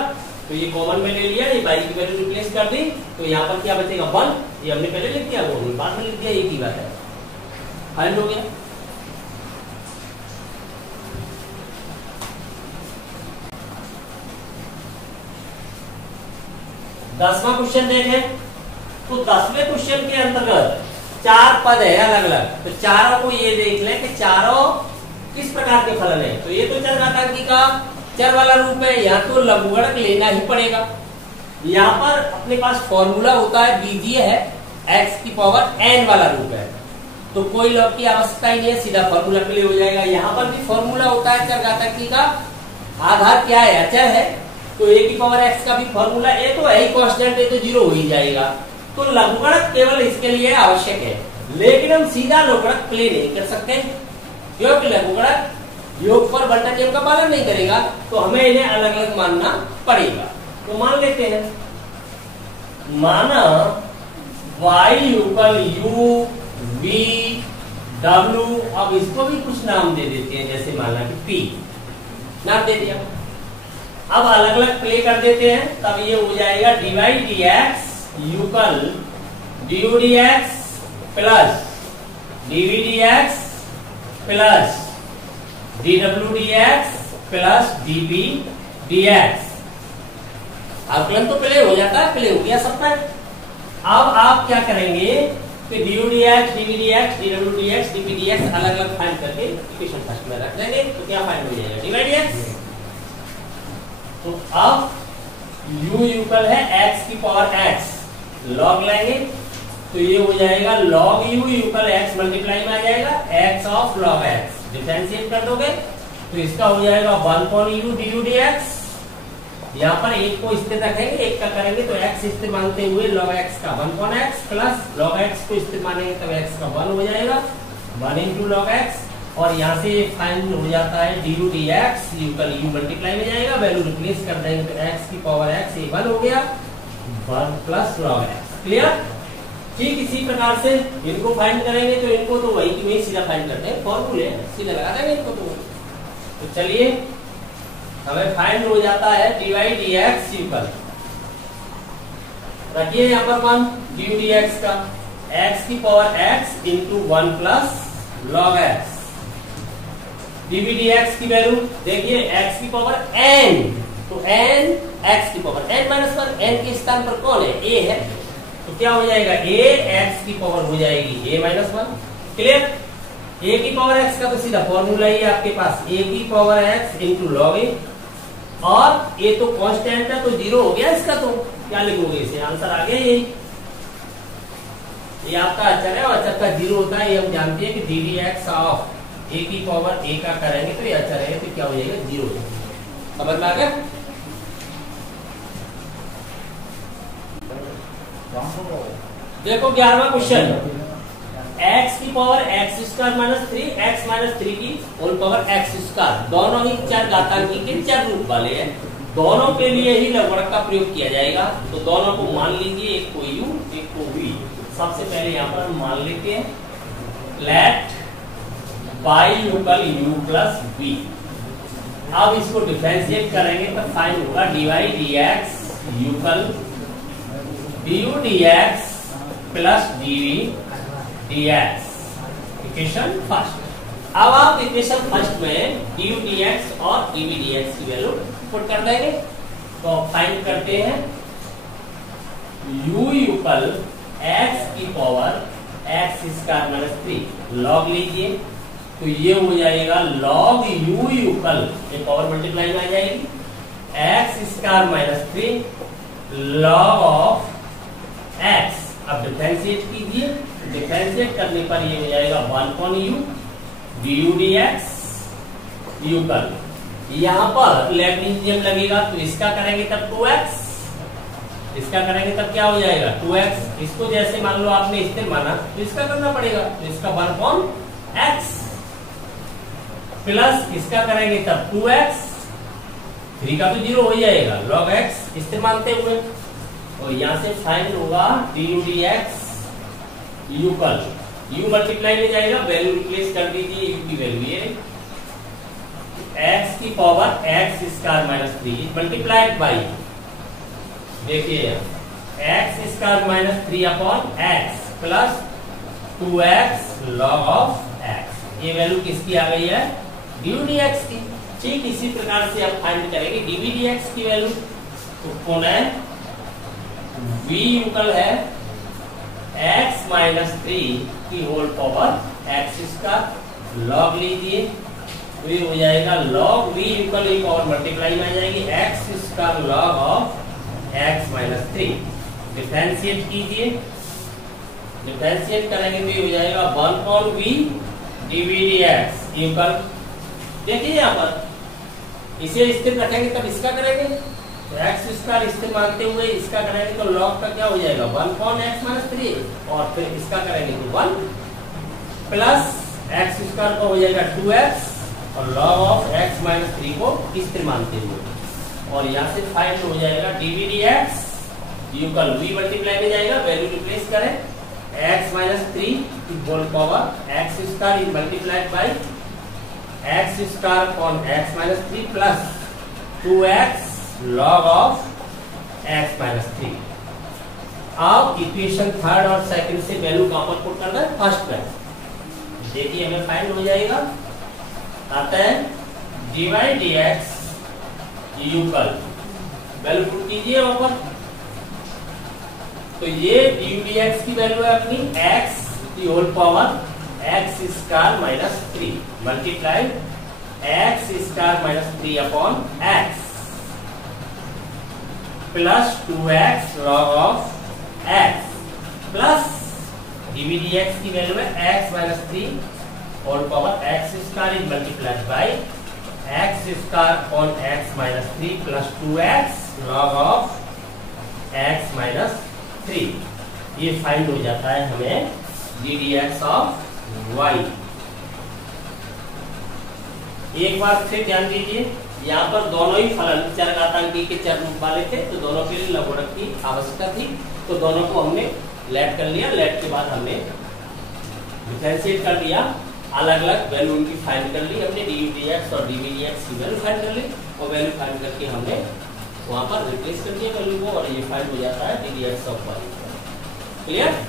तो ये कॉमन में ले लिया, ये y की वैल्यू रिप्लेस कर दी तो यहाँ पर क्या बचेगा 1, ये हमने पहले लिख दिया, वो हमने बाद में लिख दिया, एक ही बात है, फाइंड हो गया। दसवां क्वेश्चन देखें तो 10वें क्वेश्चन के अंतर्गत 4 पद है अलग अलग, तो चारों को ये देख लें कि चारों किस प्रकार के फलन है। तो ये तो चरघातांकी का चर वाला रूप है, यहाँ तो लघुगणक लेना ही पड़ेगा। यहाँ पर अपने पास फॉर्मूला होता है, बीजीय है, x की पावर n वाला रूप है, तो कोई लॉग की आवश्यकता ही नहीं है, सीधा फॉर्मूला के लिए हो जाएगा। यहाँ पर भी फॉर्मूला होता है चरघातांकी का, आधार क्या है, अचर है, तो a की पावर x का भी फॉर्मूला, a तो है ही कांस्टेंट, ये तो 0 हो ही जाएगा। तो लघुगणक केवल इसके लिए आवश्यक है, लेकिन हम सीधा लघुगणक प्ले नहीं कर सकते क्योंकि लघुगणक योग पर बंटन नियम का पालन नहीं करेगा, तो हमें इन्हें अलग अलग मानना पड़ेगा। तो मान लेते हैं, माना y = u v w, अब इसको भी कुछ नाम दे देते हैं, जैसे माना कि p नाम दे दिया। अब अलग अलग प्ले कर देते हैं, तब ये हो जाएगा dy dx equal du dx plus dv dx plus dw dx plus dp dx। अवकलन तो प्ले हो जाता है, प्ले हो गया सब पर। अब आप क्या करेंगे कि du dx dv dx dw dx dp dx अलग अलग फाइंड करके इक्वेशन फर्स्ट में रख देंगे, तो क्या फाइंड हो जाएगा dy dx। तो अब u यूकल है x की पावर x, लॉग लेंगे तो ये हो जाएगा log u equal x multiply में आ जाएगा x of log x, differentiate कर दोगे तो इसका हो जाएगा 1/u du dx। यहाँ पर एक को स्थिर रखेंगे, एक का करेंगे तो x स्थिर मानते हुए log x का 1/x प्लस log x को स्थिर मानेंगे तब x का 1 हो जाएगा, 1 × log x। और यहाँ से फाइंड हो जाता है du dx equal u multiply में जाएगा, वैल्यू रिप्लेस कर देंगे तो x की पावर x ये 1 हो गया, 1 प्लस log x। क्लियर? ठीक इसी प्रकार से इनको फाइंड करेंगे तो इनको तो वही की वही सीधा फाइंड करते हैं, फॉर्मूले सीधा लगा देंगे इनको। तो चलिए हमें फाइंड हो जाता है dy dx यूकल, रखिए यहाँ पर मान du dx का x की power x × 1 plus log x, dv dx की वैल्यू देखिए x की पावर n, तो n x की पावर n माइनस 1, n के स्थान पर कौन है, a है, तो क्या हो जाएगा a x की पावर हो जाएगी a माइनस 1। क्लियर? a की पावर x का तो सीधा फॉर्मूला ही है आपके पास, a की पावर x × log a, और a तो कांस्टेंट है तो 0 हो गया इसका, तो क्या लिखोगे इसे, आंसर आ गया यही। ये आपका अचर है और अचर का 0 होता है, ये हम जानते हैं कि डी dx ऑफ a की पावर a का करेंगे तो ये अचर है तो क्या हो जाएगा 0। समझ में आ गया? देखो 11वां क्वेश्चन, x की पावर x² - 3 x - 3 की होल पावर x², दोनों ही चरघातांकी के चर रूप वाले हैं, दोनों के लिए ही लघुगणक का प्रयोग किया जाएगा। तो दोनों को मान लीजिए, एक को u एक को v। सबसे पहले यहाँ पर हम मान लेते हैं let y equal u plus v। अब इसको डिफरेंशिएट करेंगे तो फाइंड होगा dy dx equal du dx plus dv dx, equation first. अब आप इक्वेशन फर्स्ट में du dx और dv dx की वैल्यू पुट कर देंगे, तो फाइंड करते हैं u यूकल x की पावर x² - 3, लॉग लीजिए तो ये हो जाएगा log u यूकल, ये पावर मल्टीप्लाई में आ जाएगी, x² - 3 log ऑफ x। अब डिफरेंशिएट कीजिए, डिफरेंशिएट करने पर ये हो जाएगा 1/u du dx यूकल, यहाँ पर लेibniz नियम लगेगा तो इसका करेंगे तब 2x इसका करेंगे तब क्या हो जाएगा 2x। इसको जैसे मान लो आपने स्थिर माना तो इसका करना पड़ेगा, तो इसका 1/x प्लस इसका करेंगे तब 2x, 3 का तो 0 हो जाएगा, log x स्थिर मानते हुए, और यहां से फाइंड होगा du dx u कल u मल्टीप्लाई में जाएगा, वैल्यू रिप्लेस कर दीजिए, u की वैल्यू ये x की power x square minus 3 multiplied by, देखिए x square minus 3 upon x plus 2x log of x, ये वैल्यू किसकी आ गई है du dx की। ठीक इसी प्रकार से आप फाइंड करेंगे dv dx की वैल्यू, तो कौन है v इक्वल है x माइनस 3 की whole power x square, log लीजिए तो ये हो जाएगा log v equal power multiply में आ जाएगी x square log of x minus 3, differentiate कीजिए, डिफरेंशिएट करेंगे तो ये हो जाएगा 1/v dv dx इक्वल, देखिए यहाँ पर इसे स्थिर रखेंगे तब इसका करेंगे तो x स्क्वायर स्थिर मानते हुए इसका करेंगे तो log का क्या हो जाएगा 1/x माइनस 3, और फिर इसका करेंगे तो 1 प्लस x स्क्वायर का हो जाएगा 2x और log ऑफ x माइनस 3 को स्थिर मानते हुए, और यहाँ से फाइंड हो जाएगा dv dx equal v multiply में जाएगा, वैल्यू रिप्लेस करें x माइनस 3 की whole power x square multiplied by x square upon x minus 3 plus 2x log of x minus 3। अब इक्वेशन थर्ड और सेकंड से वैल्यू कहां पर पुट करना है फर्स्ट में, देखिए हमें फाइंड हो जाएगा, आता है dy dx equal, value put कीजिए वहां पर, तो ये du dx की वैल्यू है अपनी x की whole power x square minus 3 multiply x square minus 3 upon x plus 2x log of x plus dv dx की वैल्यू है x minus 3 whole power x square multiplied by x square upon x minus 3 plus 2x log of x minus 3, ये find हो जाता है हमें d dx of y। एक बार फिर ध्यान दीजिए, यहाँ पर दोनों ही फलन चरघातांकी के चर रूप वाले थे, तो दोनों के लिए लघुगणक की आवश्यकता थी, तो दोनों को हमने लेट कर लिया, लेट के बाद हमने डिफरेंशिएट कर दिया, अलग अलग वैल्यू उनकी फाइंड कर ली हमने, du dx और dv dx की वैल्यू फाइंड कर ली, और वैल्यू फाइंड करके हमने वहां पर रिप्लेस कर दिया वैल्यू को, और ये फाइंड हो जाता है d dx of y। Clear.